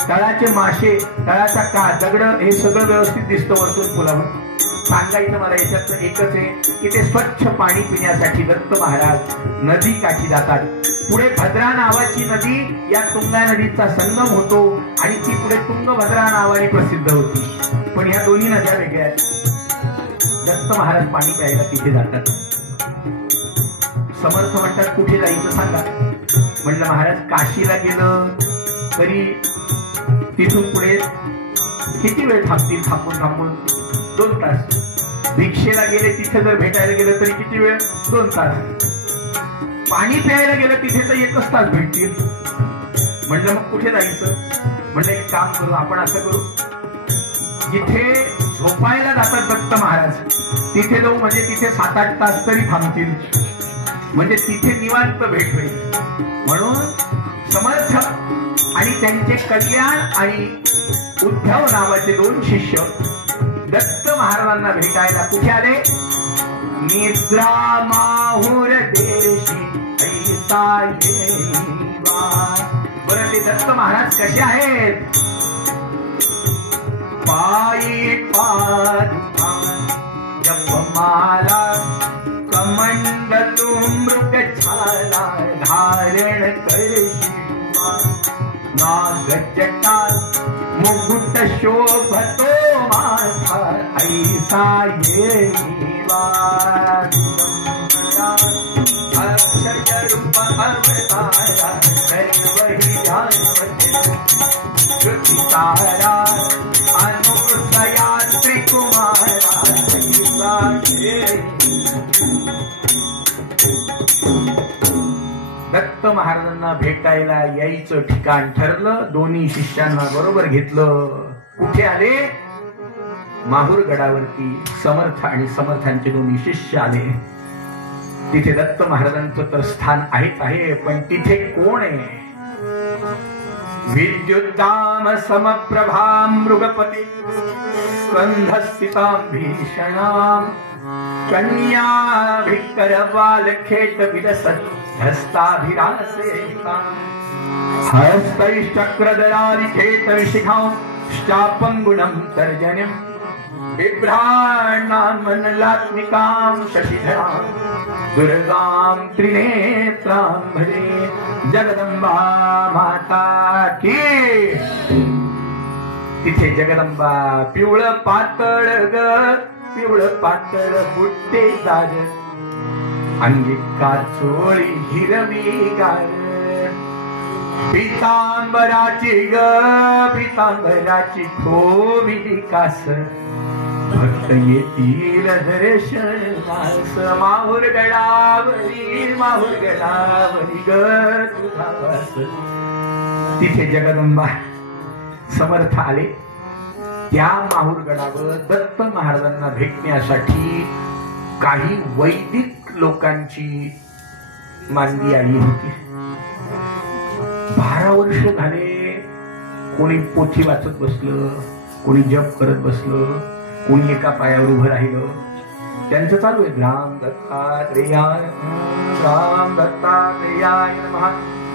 तळाचे मासे, तळाचा का दगड हे सगळं व्यवस्थित दिसतं वरतून पुलावर. सांगायचं मला याच्यातलं एकच आहे की ते स्वच्छ पाणी पिण्यासाठी दत्त महाराज नदी काठी जातात. पुढे भद्रा नावाची नदी या तुंगा नदीचा संगम होतो आणि ती पुढे तुंगभद्रा नावाने प्रसिद्ध होती. पण या दोन्ही नद्या वेगळ्या आहेत. दत्त महाराज पाणी प्यायला तिथे जातात. समर्थ म्हणतात कुठे जायचं सांगा. म्हणलं महाराज काशीला गेलं तरी तिथून पुढे किती वेळ थांबतील? थांबून थांबून 2 तास. भिक्षेला गेले तिथे जर भेटायला गेलं तरी किती वेळ? 2 तास. पाणी प्यायला गेलं तिथे तर 1 तास भेटतील. म्हटलं मग कुठे जायचं? म्हटलं एक काम करू, आपण असं करू, जिथे झोपायला जातात दत्त महाराज तिथे जाऊ, म्हणजे तिथे 7-8 तास तरी थांबतील, म्हणजे तिथे निवांत भेट होईल. म्हणून समर्थ आणि त्यांचे कल्याण आणि उद्धव नावाचे 2 शिष्य दत्त महाराजांना भेटायला कुठे आले? निद्रा माहुर देशी ऐसा येईवा. बरं, ते दत्त महाराज कसे आहेत? पायी पादुका जपमाला कमंडलू मृगछाला धारण करशिवा. नागजटा मुकुट शोभतो माथा ऐसा येवा अक्षय रूप अवतारा सर्वहि जानते श्रुति तारा अनुसया त्रिकुमारा ऐसा दत्त महाराजांना भेटायला यायचं ठिकाण ठरलं. दोन्ही शिष्यांना बरोबर घेतलं. कुठे आले? माहूर गडावरती समर्थ आणि समर्थांचे दोन्ही शिष्य आले. तिथे दत्त महाराजांचं तर स्थान आहेच आहे, पण तिथे कोण आहे? विद्युद्दाम समप्रभाम मृगपती स्कंधस्थितां भीषणां कन्याभिकर बालखेट विलसत् हस्ताभिरासेतां हस्तैश्चक्रधरालिखेट विशिखां श्चापङ्गुणं तर्जनीं बिभ्राणां मनलात्मिकां शशिधरां दुर्गां त्रिनेत्रां भजे जगदंबा माता की. तिथे जगदंबा पिवळं पातळ ग पिवळं पातळ बुट्टेदार अंगी काचोळी हिरवी गार पितांबराची ग पितांबराची खोविली कास भक्त येतील दर्शनास माहूर गडावरी ग तुझा वास. तिथे जगदंबा समर्थ आले. त्या माहूर गडावर दत्त महाराजांना भेटण्यासाठी काही वैदिक लोकांची मांदी आली होती. 12 वर्ष झाले. कोणी पोथी वाचत बसलं, कोणी जप करत बसलं, कोणी एका पायावर उभं राहिलं. त्यांचं चालू आहे राम दत्तात्रेयाय राम दत्तात्रेयाय नमः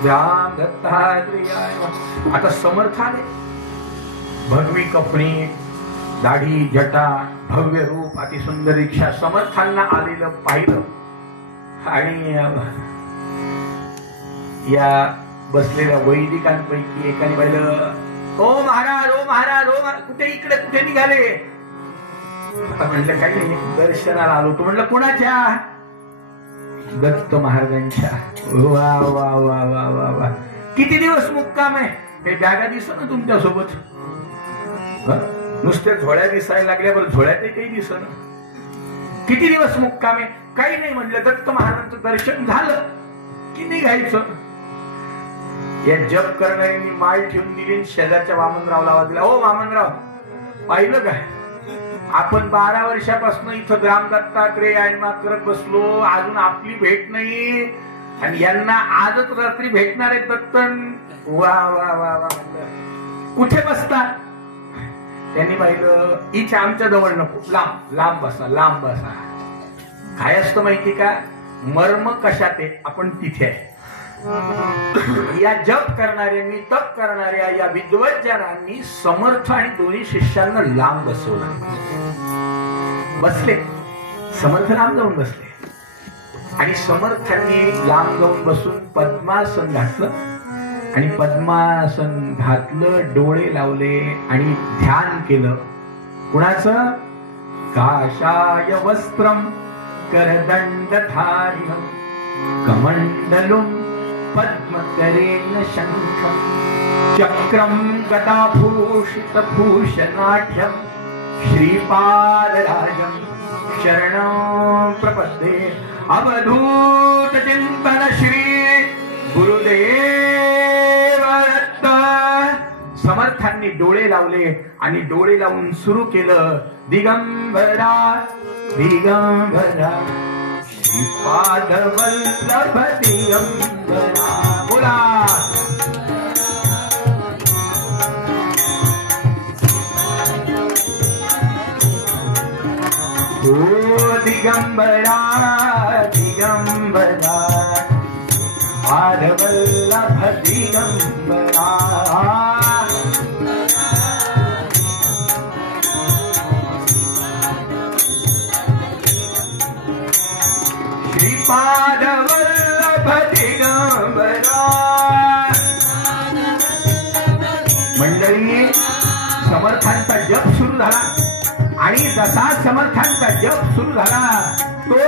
राम दत्तात्रेयाय नमः. आता समर्थ आले. भगवी कपणी, दाढी, जटा, भव्य रूप, अतिसुंदर दीक्षा समर्थांना आलेलं पाहिलं. आणि या बसलेल्या वैदिकांपैकी एकाने पाहिलं, ओ महाराज ओ महाराज ओ महाराज कुठे इकडे कुठे निघाले? म्हणलं काही नाही, दर्शनाला आलो. तो म्हणलं कुणाच्या? दत्त महाराजांच्या. वा वा वा वा वा वा. किती दिवस मुक्काम आहे? हे जागा दिसत ना तुमच्या सोबत. नुसत्या झोळ्या दिसायला लागल्या, पण झोळ्यातही काही दिसत. किती दिवस मुक्काम आहे? काही नाही म्हणलं. दत्त महाराजांचं दर्शन झालं की निघायचं. या जप करणाऱ्यांनी माळ ठेवून दिली. शेजारच्या वामनरावला आवाज दिला, ओ वामनराव पाहिलं काय? आपण 12 वर्षापासून इथं ग्राम दत्तात्रेयांना करत बसलो, अजून आपली भेट नाही, आणि यांना आजच रात्री भेटणार आहे दत्तन. वा वा वा वा. कुठे बसतात? त्यांनी पाहिलं, इथे आमच्या जवळ नको, लांब लांब बसा लांब बसा. काय असतं माहिती का? मर्म कशात आहे? आपण तिथे आहे. या जप करणाऱ्यांनी तप करणाऱ्या या विद्वज्जनांनी समर्थ आणि दोन्ही शिष्यांना लांब बसवलं. बसले समर्थ, लांब जाऊन बसले. आणि समर्थांनी लांब जाऊन बसून पद्मासन घातलं. आणि पद्मासन घातलं, डोळे लावले आणि ध्यान केलं. कुणाचं? काषाय वस्त्रम करदंडधारिणं कमंडलुं पद्मकरेण शंखं चक्रं गदाभूषित भूषणाढ्यं श्रीपादराजं शरणं प्रपद्ये. अवधूत चिंतन श्री गुरुदेव दत्त. समर्थांनी डोळे लावले आणि डोळे लावून सुरू केलं, दिगंबरा दिगंबरा श्रीपाद वल्लभ दिगंबरा. बोला ओ दिगंबरा दिगंबरा पाद वल्लभ दिगंबरा. श्रीपाद वल्लभ दिगंबरा. मंडळी, समर्थांचा जप सुरू झाला. आणि जसा समर्थांचा जप सुरू झाला तो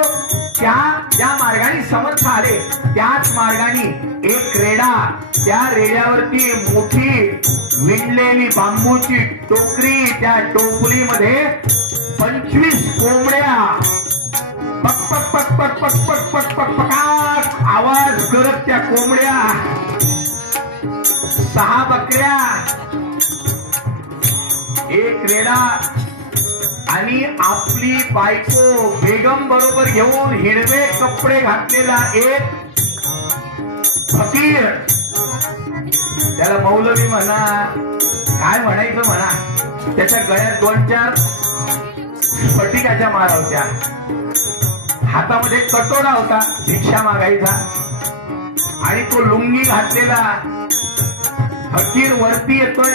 ज्या मार्गाने समर्थ आले त्याच मार्गाने एक रेडा, त्या रेड्यावरती मोठी विणलेली बांबूची टोकरी, त्या टोकरीमध्ये 25 कोंबड्या पक पक पक पक पक पक पक पक पकाक आवाज करत त्या कोंबड्या, 6 बकऱ्या, एक रेडा आणि आपली बायको बेगम बरोबर घेऊन हिरवे कपडे घातलेला एक फकीर, त्याला मौलवी म्हणा काय म्हणायचं म्हणा, त्याच्या गळ्यात 2-4 स्फटिकाच्या माळा होत्या, हातामध्ये कटोरा होता भिक्षा मागायचा आणि तो लुंगी घातलेला फकीर वरती येतोय,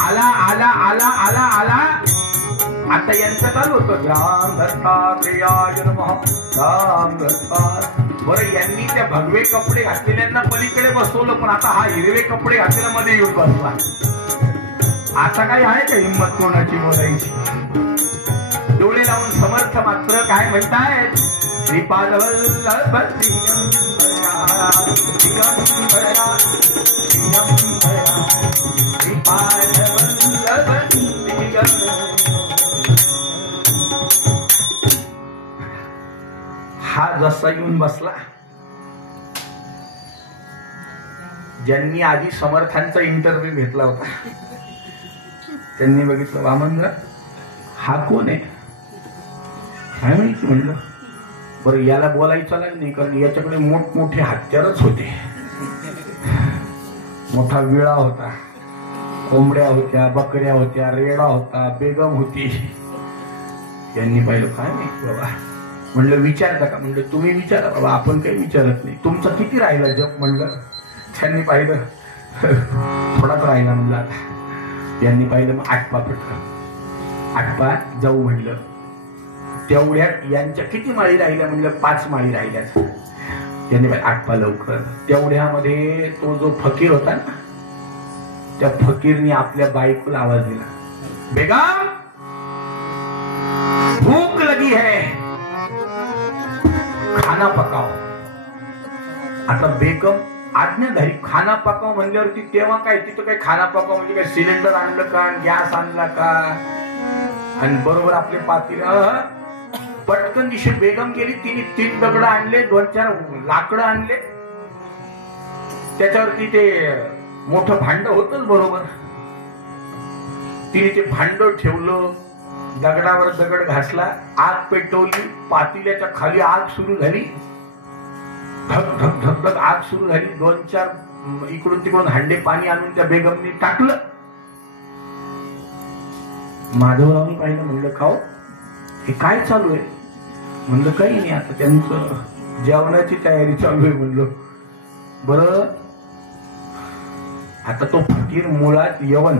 आला आला आला आला आला. आता यांचं चालू होतं राम दत्तात्रेयाय नमः राम दत्तात्रेय. बरं यांनी त्या भगवे कपडे घातलेल्यांना पलीकडे बसवलं, पण आता हा हिरवे कपडे घातलेल्या मध्ये येऊन बसला. आता काही आहे का हिंमत कोणाची बोलायची? डोळे लावून समर्थ मात्र काय म्हणतायत, श्रीपाद वल्लभ दिगंबरा दिगंबरा दिगंबरा श्रीपाद वल्लभ दिगंबरा. हा जसा येऊन बसला, ज्यांनी आधी समर्थांचा इंटरव्ह्यू घेतला होता त्यांनी बघितलं, वामनराव हा कोण आहे काय माहिती. म्हणलं बरं याला बोलायचं नाही, कारण याच्याकडे मोठमोठे हत्यारच होते, मोठा विळा होता, कोंबड्या होत्या, बकऱ्या होत्या, रेडा होता, बेगम होती. यांनी पाहिलं काय नाही बाबा. म्हणलं विचारता का? म्हणलं तुम्ही विचारा बाबा, आपण काही विचारत नाही. तुमचा किती राहिला जप? म्हणलं. त्यांनी पाहिलं थोडाच राहिला. म्हणलं आता यांनी पाहिलं मग 8 पटकन 8 जाऊ म्हणलं. तेवढ्यात यांच्या किती माळी राहिल्या? म्हणलं 5 माळी राहिल्या. त्यांनी पाहिलं 8 लवकर. तेवढ्यामध्ये तो जो फकीर होता ना, त्या फकीरने आपल्या बायकोला आवाज दिला, बेगम भूक लगी है, खाना पकाव. आता बेगम आज्ञाधारी, खाना पकाव म्हणल्यावरती तेव्हा काय तिथं काय खाना पकाव म्हणजे काय सिलेंडर आणलं का, गॅस आणला का, आणि बरोबर आपले पातील. पटकन दिशे बेगम गेली, तिने 3 दगड आणले, 2-4 लाकडं आणले, त्याच्यावरती ते मोठं भांड होतच बरोबर, तिने ते भांड ठेवलं, दगडावर दगड घासला, आग पेटवली, पातिल्याच्या खाली आग सुरू झाली, धक धक धक धक आग सुरू झाली. 2-4 इकडून तिकडून हांडे पाणी आणून त्या बेगमने टाकलं. माधवरावनी पाहिलं. म्हणलं खाओ हे काय चालू आहे? म्हणलं काही नाही, आता त्यांचं जेवणाची तयारी चालू आहे. म्हणलं बरं. आता तो फकीर मुळात यवन,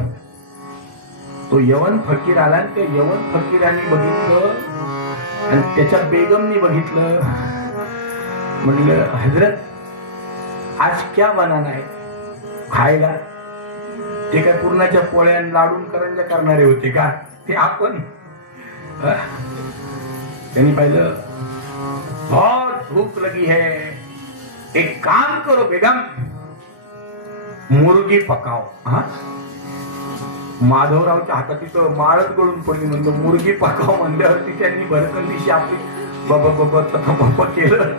तो यवन फकीर आला आणि त्या यवन फकीराने बघितलं आणि त्याच्या बेगमनी बघितलं. म्हणलं हजरत आज क्या बनाना है खायला? ते काय पूर्णाच्या पोळ्या लाडून करंजा करणारे होते का ते आपण? त्यांनी पाहिलं बहुत भूख लगी है, एक काम करो बेगम मुर्गी पकाओ. हा माधवरावच्या हातात तिथं माळच गळून पडली. म्हणलं मुर्गी पकाव म्हणल्यावरती त्यांनी भरकन दिवशी आपली बाबा केलं,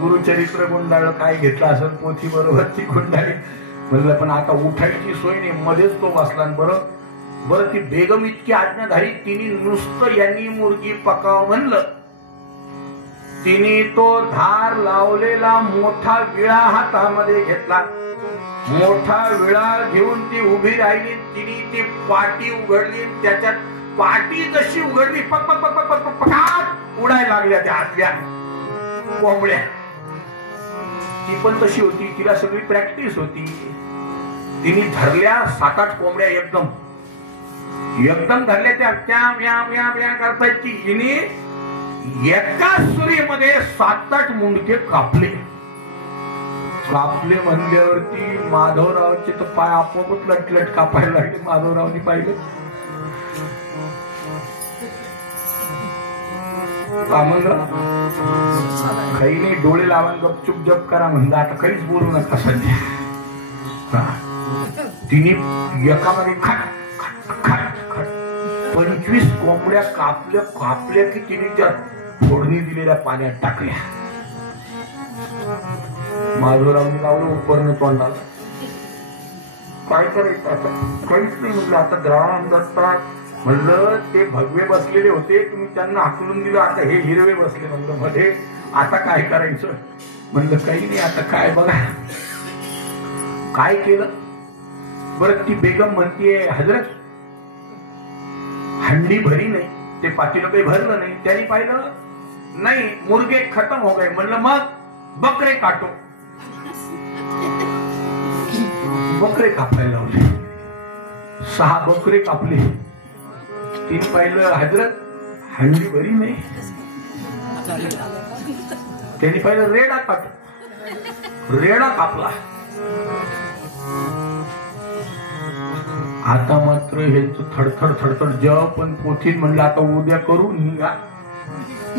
गुरुचरित्र गुंडाळ काय घेतलं असं पोथी बरोबर ती गुंडाळी. म्हणलं पण आता उठायची सोय नाही, मध्येच तो बसला. बरं बरं ती बेगम इतकी आज्ञाधारी, तिने नुसतं यांनी मुर्गी पकाव म्हणलं, तिने तो धार लावलेला मोठा विळा हातामध्ये घेतला. मोठा विळा घेऊन ती उभी राहिली. तिने ती पाटी उघडली, त्याच्यात पाटी जशी उघडली पक पक पक पक पक पकाट उडायला लागल्या त्या आतल्या कोंबड्या. ती पण तशी होती, तिला सगळी प्रॅक्टिस होती. तिने धरल्या 7-8 कोंबड्या एकदम एकदम धरल्या. त्या करतायत की हिने एका सुरीमध्ये 7-8 मुंडके कापले. म्हणल्यावरती माधवरावचे तर पाय आपोआपच लटलट कापायला लागले. माधवरावनी पाहिलं काही नाही, डोळे लावून गपचूप जप करा म्हणलं. आता काहीच बोलू नका सध्या. तिने एकामध्ये खट खट खट खट 25 कोंबड्या कापल्या की तिने त्या फोडणी दिलेल्या पाण्यात टाकल्या. माधवरावने लावलं उपरणं तोंडाला. काय करायचं आता? काहीच नाही म्हणलं. आता ग्राम दत्ता म्हणलं ते भगवे बसलेले होते, तुम्ही त्यांना हाकलून दिलं, आता हे हिरवे बसले म्हणलं मध्ये, आता काय करायचं म्हणलं. काही नाही, आता काय बघा काय केलं बरं. ती बेगम म्हणतीये हजरत हंडी भरी नाही, ते पातीला काही भरलं नाही. त्यांनी पाहिलं नाही, मुर्गे खतम हो गए. म्हणलं मग बकरे काटो. बकरे कापायला लावले. 6 बकरे कापले. तिने पाहिलं हजरत हंडी भरी नाही. त्यांनी पाहिलं रेडा काटो. रेडा कापला. आता मात्र ह्यांचं थडथड थडथड जप पण पोथीत म्हणलं आता उद्या करू.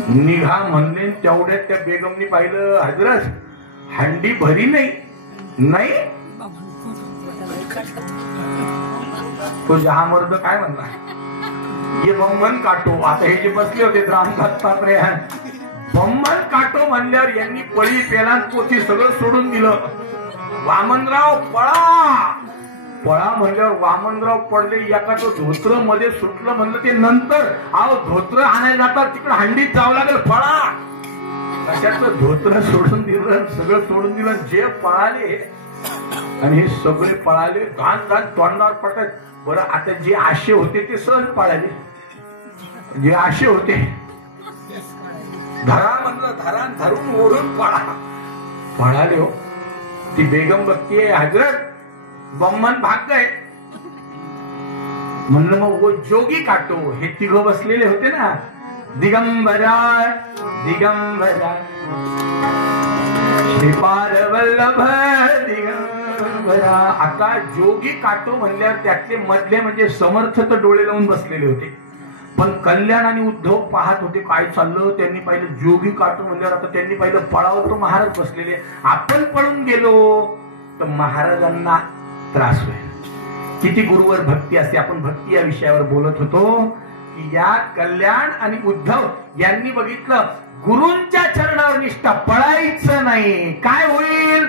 निघा म्हणले. तेवढ्यात त्या बेगमनी पाहिलं हजरत हंडी भरी नाही. नाही तो जहामर्द काय म्हणला, हे बंबन काटो. आता हे जे बसले होते रामदत्तात्रय बंबन काटो म्हणल्यावर यांनी पळी पेला पोथी सगळं सोडून दिलं. वामनराव पळा पळा म्हणल्यावर वामनराव पडले. एकाचं धोत्र मध्ये सुटलं म्हणलं ते नंतर. अहो धोत्र आणायला जातात तिकडे हंडीत जावं लागेल. पळा. कशाचं धोत्र सोडून दिलं, सगळं सोडून दिलं. जे पळाले आणि हे सगळे पळाले. घाण घाण तोंडावर पडतात. बरं आता जे आशे होते ते सहज पळाले. जे आशे होते धरा म्हणलं, धरा धरून ओढून पळाले. हो ती बेगम बघतीये हजरत बम्मन भाग गए. म्हणलं मग वो जोगी काटो. हे तिघ बसलेले होते ना, दिगंबरा दिगंबरा श्रीपाद वल्लभ दिगंबरा. आता जोगी काटो म्हणल्यावर त्यातले मधले म्हणजे समर्थ तर डोळे लावून बसलेले होते, पण कल्याण आणि उद्धव पाहत होते काय चाललं. त्यांनी पाहिलं जोगी काटो म्हणल्यावर आता त्यांनी पाहिलं पळावर तो महाराज बसलेले. आपण पळून गेलो तर महाराजांना त्रास होईल. किती गुरुवर भक्ती असते. आपण भक्ती या विषयावर बोलत होतो की या कल्याण आणि उद्धव यांनी बघितलं गुरूंच्या चरणावर निष्ठा. पळायचं नाही. काय होईल,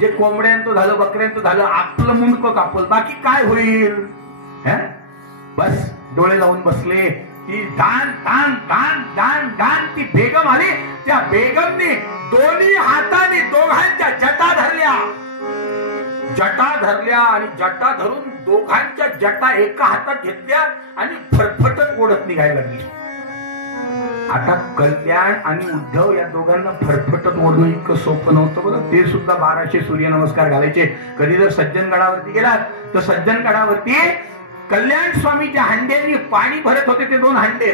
जे कोंबड्यांचं झालं बकऱ्यांचं झालं आपलं मुंडकं कापल, बाकी काय होईल. बस डोळे लावून बसले. ती दान दान दान दान दान ती बेगम आली. त्या बेगमने दोन्ही हाताने दोघांच्या जटा धरल्या. जटा धरल्या आणि जटा धरून दोघांच्या जटा एका हातात घेतल्या आणि फरफटत ओढत निघायला लागली. आता कल्याण आणि उद्धव या दोघांना फरफटत ओढणं इतकं सोपं नव्हतं बरं. ते सुद्धा 1200 सूर्यनमस्कार घालायचे. कधी जर सज्जनगडावरती गेलात तर सज्जनगडावरती कल्याण स्वामीच्या हांड्यांनी पाणी भरत होते. ते 2 हांडे,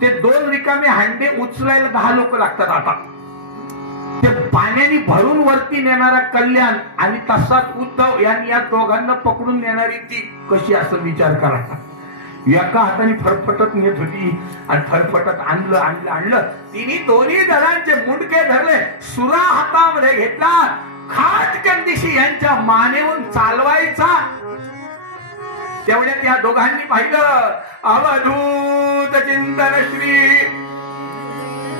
ते 2 रिकामे हांडे उचलायला 10 लोक लागतात. आता ते पाण्याने भरून वरती नेणारा कल्याण आणि तसाच उद्धव यांनी या दोघांना पकडून नेणारी ती कशी, असं विचार करा. एका हाताने फरफटत नेत होती आणि फरफटत आणलं आणलं आणलं. तिने दोन्ही जणांचे मुंडके धरले. सुरा हातामध्ये घेतला. खाटकंदिशी यांच्या मानेहून चालवायचा. तेवढ्यात या दोघांनी पाहिलं अवधूत चिंतन श्री.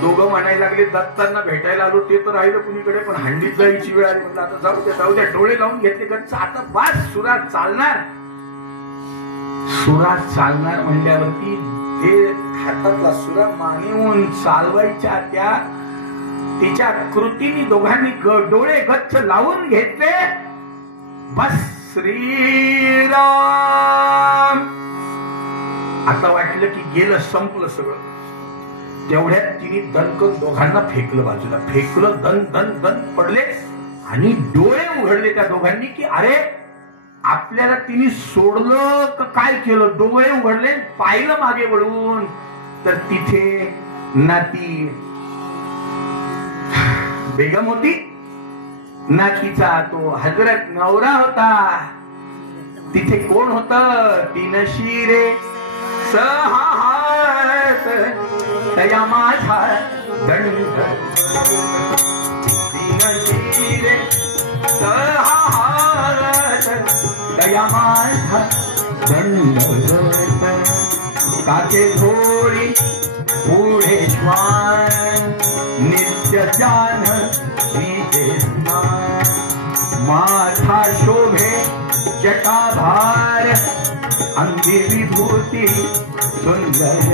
दोघं म्हणायला लागले दत्तांना भेटायला आलो. ते तर राहिलं कुणीकडे, पण हंडीत जायची वेळ आली. म्हणलं आता जाऊ द्या. डोळे लावून घेतले गच्च. आता बस सुरात चालणार. सुरात चालणार म्हणल्यावरती ते हातातला सुरा मानेहून चालवायच्या त्या तिच्या कृतीने दोघांनी डोळे गच्च लावून घेतले. बस श्रीराम. आता वाटलं की गेलं, संपलं सगळं. तेवढ्यात तिने दणकन दोघांना फेकलं बाजूला. फेकलं, दन दन दन पडले आणि डोळे उघडले त्या दोघांनी की अरे आपल्याला तिने सोडलं का काय केलं. डोळे उघडले, पाहिलं मागे वळून तर तिथे नाती बेगम होती. नातीचा तो हजरत नवरा होता. तिथे कोण होत, तीन शिरे सहा हात दया माझा दंड दीनशिरे सहारत दया माझा दंडवत काके थोडी पुढे श्वान नित्य जान नीते स्नान माथा शोभे जटाभार अंगी विभूती सुंदर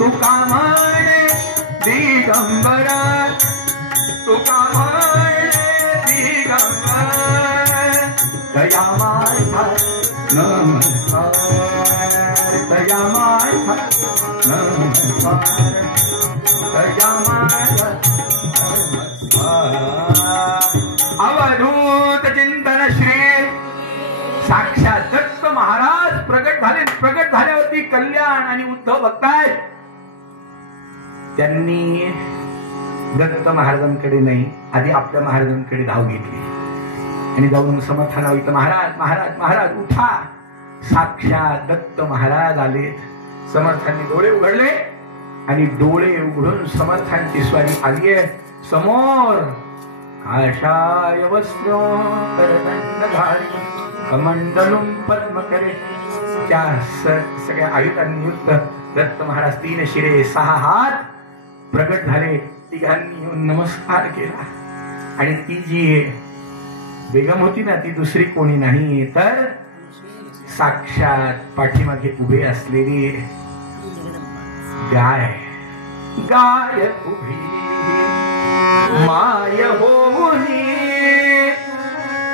तुका म्हणे दिगंबर तुका म्हणे दिगंबर दया माझा नमस्कार दया माझा नमस्कार दया माझा नमस्कार अवधूत चिंतन श्री साक्षात दत्त महाराज प्रगट झाले. प्रगट झाल्यावरती कल्याण आणि उद्धव बघतायत. त्यांनी दत्त महाराजांकडे नाही आधी आपल्या महाराजांकडे धाव घेतली आणि जाऊन समर्थांना इथं महाराज महाराज महाराज उठा. साक्षात दत्त महाराज आलेत. समर्थांनी डोळे उघडले आणि डोळे उघडून समर्थांची स्वारी आली आहे समोर. काषाय वस्त्रो करदंडधारी कमंडलुम पद्मकरे त्या सगळ्या आयुधांनी युक्त दत्त महाराज 3 शिरे 6 हात प्रगट झाले. तिघांनी येऊन नमस्कार केला आणि ती जी बेगम होती ना ती दुसरी कोणी नाही तर साक्षात पाठीमागे उभे असलेली गाय. गाय उभी माय होऊनी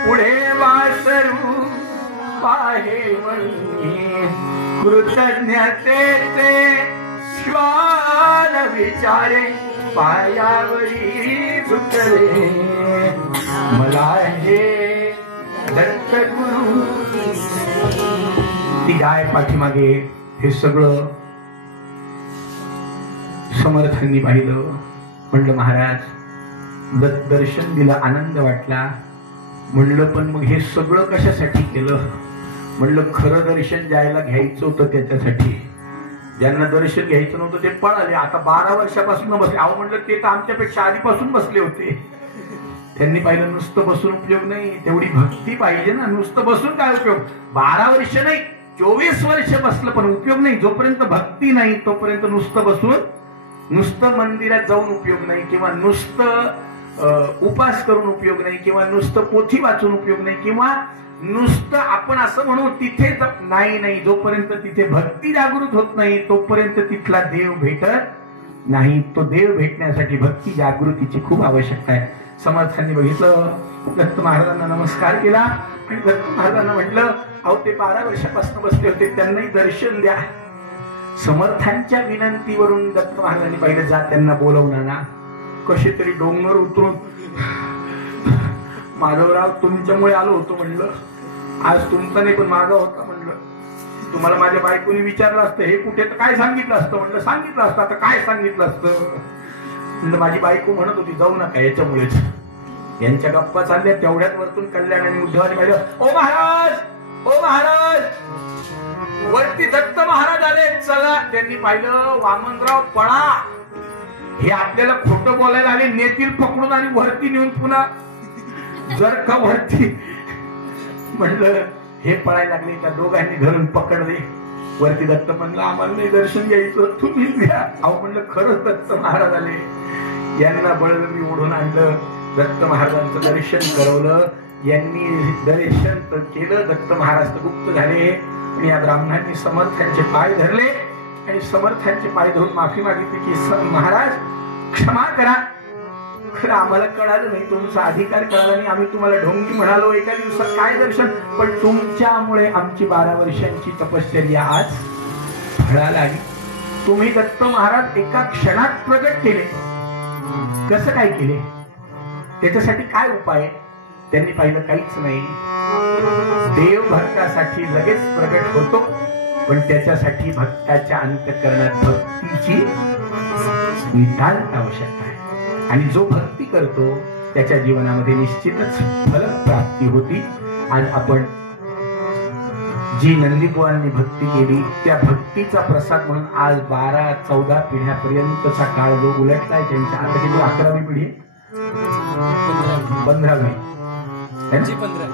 पुढे वासरू पाहे वळी कृतज्ञतेचे श्वान विचारे पायावरी सुटले मला हे दत्त गुरु. ती गाय पाठीमागे हे सगळं समर्थांनी पाहिलं. म्हणलं महाराज दर्शन दिलं आनंद वाटला. म्हणलं पण मग हे सगळं कशासाठी केलं. म्हणलं खरं दर्शन ज्याला घ्यायचं होतं त्याच्यासाठी. ज्यांना दर्शन घ्यायचं नव्हतं ते पळाले. आता 12 वर्षापासून बसले. अहो म्हणलं ते तर आमच्यापेक्षा आधीपासून बसले होते. त्यांनी पाहिलं नुसतं बसून उपयोग नाही तेवढी भक्ती पाहिजे ना. नुसतं बसून काय उपयोग. 12 वर्ष नाही 24 वर्ष बसलं पण उपयोग नाही. जोपर्यंत भक्ती नाही तोपर्यंत नुसतं बसून नुसतं मंदिरात जाऊन उपयोग नाही किंवा नुसतं उपास करून उपयोग नाही किंवा नुसतं पोथी वाचून उपयोग नाही किंवा नुसतं आपण असं म्हणू तिथे नाही. जोपर्यंत तिथे भक्ती जागृत होत नाही तोपर्यंत तिथला देव भेटत नाही. तो देव भेटण्यासाठी भक्ती जागृतीची खूप आवश्यकता आहे. समर्थांनी बघितलं दत्त महाराजांना नमस्कार केला आणि दत्त महाराजांना म्हटलं अहो ते 12 वर्षापासून बसले होते त्यांनाही दर्शन द्या. समर्थांच्या विनंतीवरून दत्त महाराजांनी पाहिलं जा त्यांना बोलवणार ना. कसे तरी डोंगर उतरून माधवराव तुमच्यामुळे आलो होतो म्हणलं. आज तुमचा नाही पण माझा होता म्हणलं. तुम्हाला माझ्या बायकोनी विचारलं असतं हे कुठे तर काय सांगितलं असतं. म्हणलं सांगितलं असतं. आता काय सांगितलं असतं. म्हणलं माझी बायको म्हणत होती जाऊ नका याच्यामुळेच. यांच्या गप्पा चालल्या तेवढ्यात वरतून कल्याण आणि उद्धवानी पाहिलं ओ महाराज ओ महाराज वरती दत्त महाराज आले चला. त्यांनी पाहिलं वामनराव पळा हे आपल्याला खोटं बोलायला आले नेतील पकडून आणि वरती नेऊन पुन्हा जर का वरती. म्हणलं हे पळायला लागले. त्या दोघांनी धरून पकडले वरती. दत्त म्हणलं आम्हाला नाही दर्शन घ्यायचं तुम्हीच घ्या. अहो म्हणलं खरंच दत्त महाराज आले. यांना बळलं मी ओढून आणलं. दत्त महाराजांचं दर्शन करवलं. यांनी दर्शन तर केलं. दत्त महाराज तर गुप्त झाले. आणि या ब्राह्मणांनी समर्थांचे पाय धरले आणि समर्थांचे पाय धरून माफी मागितली की महाराज क्षमा करा. खरं आम्हाला कळालं नाही तुमचा अधिकार कळाला नाही. आम्ही तुम्हाला ढोंगी म्हणालो एका दिवसात काय दर्शन. पण तुमच्यामुळे आमची 12 वर्षांची तपश्चर्या आज फळाला आली. तुम्ही दत्त महाराज एका क्षणात प्रगट केले. कसं काय केले त्याच्यासाठी काय उपाय. त्यांनी पाहिलं काहीच नाही. देव भक्तासाठी लगेच प्रगट होतो पण त्याच्यासाठी भक्ताच्या अंतःकरणात भक्तीची नितांत आवश्यकता आहे. आणि जो भक्ती करतो त्याच्या जीवनामध्ये निश्चितच फलप्राप्ती होती. आणि आपण जी नंदीपुरांनी भक्ती केली त्या भक्तीचा प्रसाद म्हणून आज 12-14 पिढ्यापर्यंतचा काळ जो उलटलाय त्यांच्या आता किती 11वी पिढी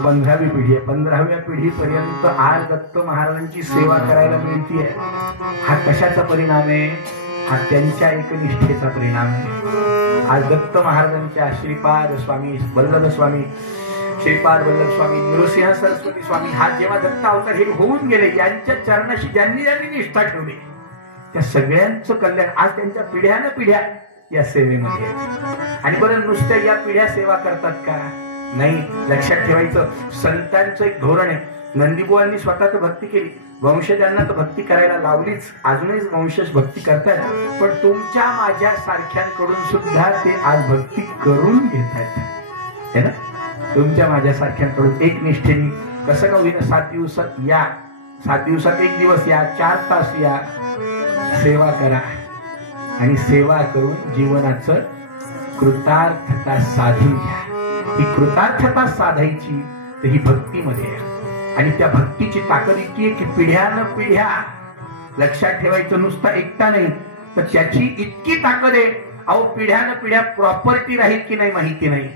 15वी पिढी आहे 15व्या पिढीपर्यंत आज दत्त महाराजांची सेवा करायला मिळतीये. हा कशाचा परिणाम आहे? हा त्यांच्या एकनिष्ठेचा परिणाम आहे. आज दत्त महाराजांच्या श्रीपाद स्वामी वल्लभ स्वामी श्रीपाद वल्लभ स्वामी नृसिंह सरस्वती स्वामी हा जेव्हा दत्त अवतार हे होऊन गेले यांच्या चरणाशी ज्यांनी ज्यांनी निष्ठा ठेवली त्या सगळ्यांचं कल्याण आज त्यांच्या पिढ्यानं पिढ्या या सेवेमध्ये. आणि बरं नुसत्या या पिढ्या सेवा करतात का? नाही. लक्षात ठेवायचं संतांचं एक धोरण आहे. नंदीबुवांनी स्वतः तर भक्ती केली वंशजांना तर भक्ती करायला लावलीच अजूनही वंशज भक्ती करतात पण तुमच्या माझ्या सारख्यांकडून सुद्धा ते आज भक्ती करून घेतात है ना. तुमच्या माझ्या सारख्यांकडून एक निष्ठेने कसं का होईना 7 दिवसात या 7 दिवसात 1 दिवस या 4 तास या सेवा करा आणि सेवा करून जीवनाचं कृतार्थता साधून घ्या. ही कृतार्थता साधायची तर ही भक्तीमध्ये आहे आणि त्या भक्तीची ताकद इतकी आहे की पिढ्यानं पिढ्या लक्षात ठेवायचं नुसता एकटा नाही तर त्याची इतकी ताकद आहे. अहो पिढ्यानं पिढ्या प्रॉपर्टी राहील की नाही माहिती नाही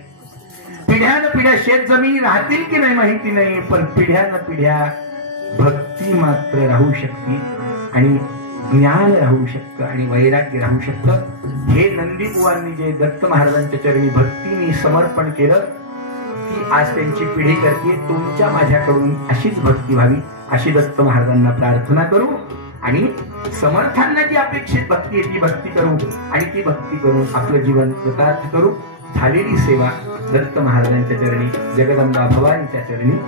पिढ्यानं पिढ्या शेत जमिनी राहतील की नाही माहिती नाही पण पिढ्यानं पिढ्या भक्ती मात्र राहू शकते आणि ज्ञान राहू शकतं आणि वैराग्य राहू शकतं. हे नंदीबुवांनी जे दत्त महाराजांच्या चरणी भक्तीने समर्पण केलं ती आज त्यांची पिढी करते. तुमच्या माझ्याकडून अशीच भक्ती व्हावी अशी दत्त महाराजांना प्रार्थना करू आणि समर्थांना जी अपेक्षित भक्ती आहे ती भक्ती करू आणि ती भक्ती करून आपलं जीवन कृतार्थ करू. झालेली सेवा दत्त महाराजांच्या चरणी जगदंबा भवानीच्या चरणी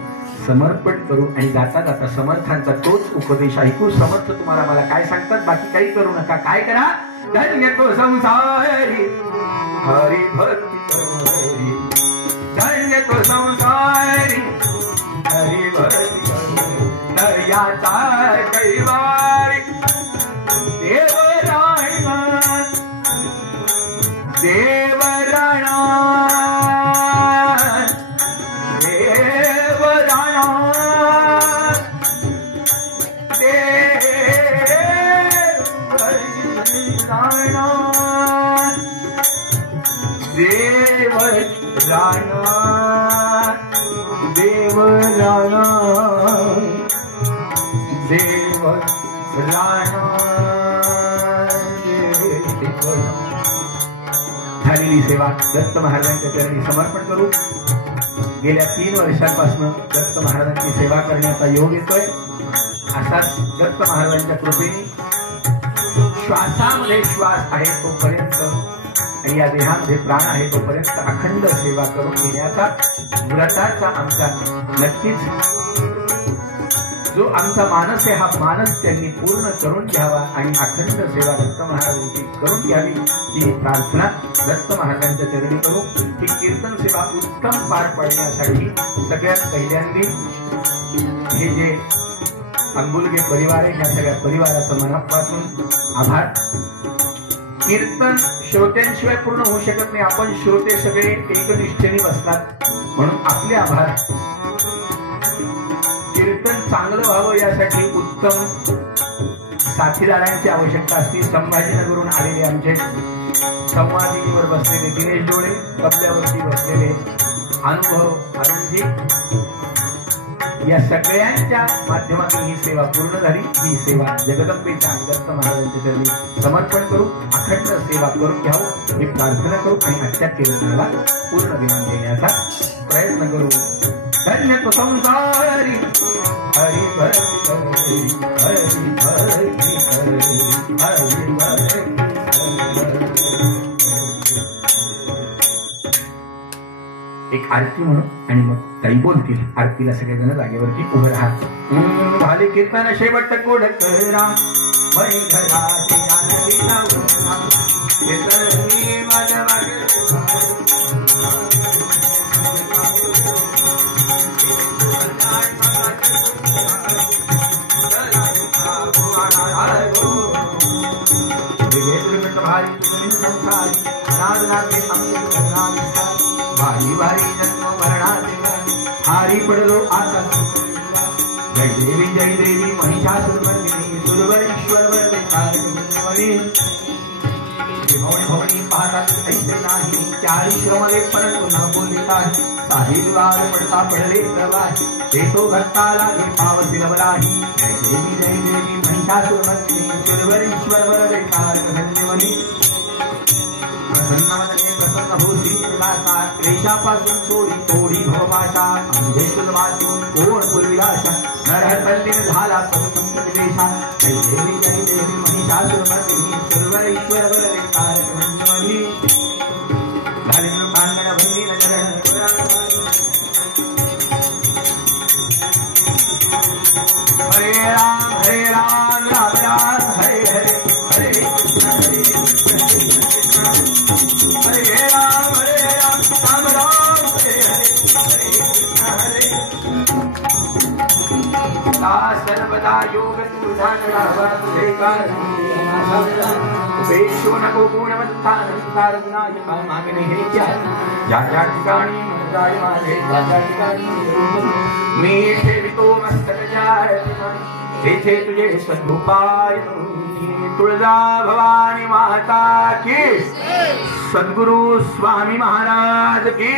समर्पण करू आणि जाता जाता समर्थांचा तोच उपदेश ऐकू. समर्थ तुम्हाला मला काय सांगतात बाकी काही करू नका. काय करा? धन्य तो संसारी हरी भक्ती करी धन्य तो संसारी हरी भक्ती दयाचा कैवारी देवरायण देवराणा देव राणा झालेली सेवा दत्त महाराजांच्या चरणी समर्पण करू. गेल्या 3 वर्षांपासून दत्त महाराजांची सेवा करण्याचा योग येतोय. असाच दत्त महाराजांच्या कृपेने श्वासामध्ये श्वास आहे तोपर्यंत आणि या देहामध्ये प्राण आहे तोपर्यंत अखंड सेवा करून घेण्याचा व्रताचा आमचा नक्कीच जो आमचा मानस आहे हा मानस त्यांनी पूर्ण करून घ्यावा आणि अखंड सेवा दत्त महाराजांची करून घ्यावी ही प्रार्थना दत्त महाराजांच्या चरणी करू. ही कीर्तन सेवा उत्तम पार पाडण्यासाठी सगळ्यात पहिल्यांदी हे जे अंबुलगे परिवार आहे या सगळ्या परिवाराचं मनापासून आभार. कीर्तन श्रोत्यांशिवाय पूर्ण होऊ शकत नाही. आपण श्रोते सगळे एकनिष्ठेने बसतात म्हणून आपले आभार. कीर्तन चांगलं व्हावं यासाठी उत्तम साथीदारांची आवश्यकता असते. संभाजीनगरहून आलेले आमचे संवादिनीवर बसलेले दिनेश डोळे तबल्यावरती बसलेले अनुभव अरुणजी या सगळ्यांच्या माध्यमातून ही सेवा पूर्ण झाली. ही सेवा जगदंबेच्या दत्त महाराजांच्या चरणी समर्पण करू अखंड सेवा करून घ्यावं ही प्रार्थना करू आणि आजच्या कीर्तनाला पूर्ण विराम देण्याचा प्रयत्न करू. धन्य तो संसारी हरी भक्ती हरी भक्ती हरी भक्ती. एक आरती म्हणून आणि मग काही बोलतील. आरतीला सगळेजण जागेवरती उभं राहत. झाले कीर्तन शेवट कोड करा मै घराची आनंदी लावून कीर्तनी माझ्या मागे भारी भारी जन्म मरणाचे हारी पडलो आता जय देवी महिषासुरमर्दिनी सुरवरेश्वर वरदे तारकमणि भवनी भवनी पाहतात ऐसे नाही चारी श्रमले परंतु न बोलिता साहिल वार पडता पडले प्रवाही ते तो भक्ताला पावसी लवलाही जय देवी महिषासुरमर्दिनी सुरवरेश्वर वरदे तारकमणि प्रसन्नवदने प्रसन्न होसी विलासा क्लेशापासून सोडी तोडी भवभाषा अंधेतुल वाचून कोण पुरविलाशा नरहरपल्लीन झाला पदपंत विदेशा जय देवी महिषासुरमर्दिनी सुरवरेश्वर वरदे तारकमणि झाली नृपांगण भंगी नजर हरे राम राम राम हरे हरे हरे कृष्ण हरे राम राम राम हरे हरे हरे कृष्ण सर्वदा योग उपेक्षो नको गुणवत्ता गुणाय मागणे हे ज्या ज्या ठिकाणी मनदाय माझे ज्या ज्या ठिकाणी मी ठेवितो मस्तक जाय तेथे तुझे सद्रूपाय तुळजा भवानी माता की सद्गुरु स्वामी महाराज की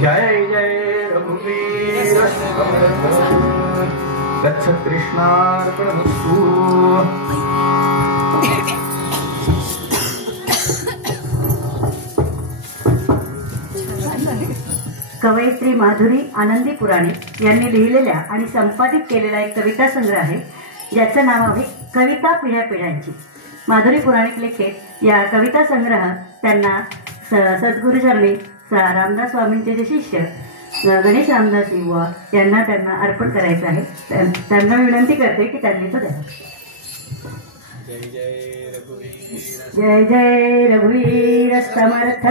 जय जय रघुवीर दत्त कृष्णार्पणमस्तु कवयित्री माधुरी आनंदी पुराणे यांनी लिहिलेल्या आणि संपादित केलेला एक कविता संग्रह आहे ज्याचं नाव आहे कविता पिढ्या पिढ्यांची. माधुरी पुराणिक लेखित या कविता संग्रह त्यांना सद्गुरुचरणी रामदास स्वामींचे जे शिष्य गणेश रामदास युवा यांना त्यांना अर्पण करायचं आहे. त्यांना विनंती करते की त्यांनी तो द्यावा. जय जय रघुवीर समर्थ.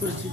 खुर्ची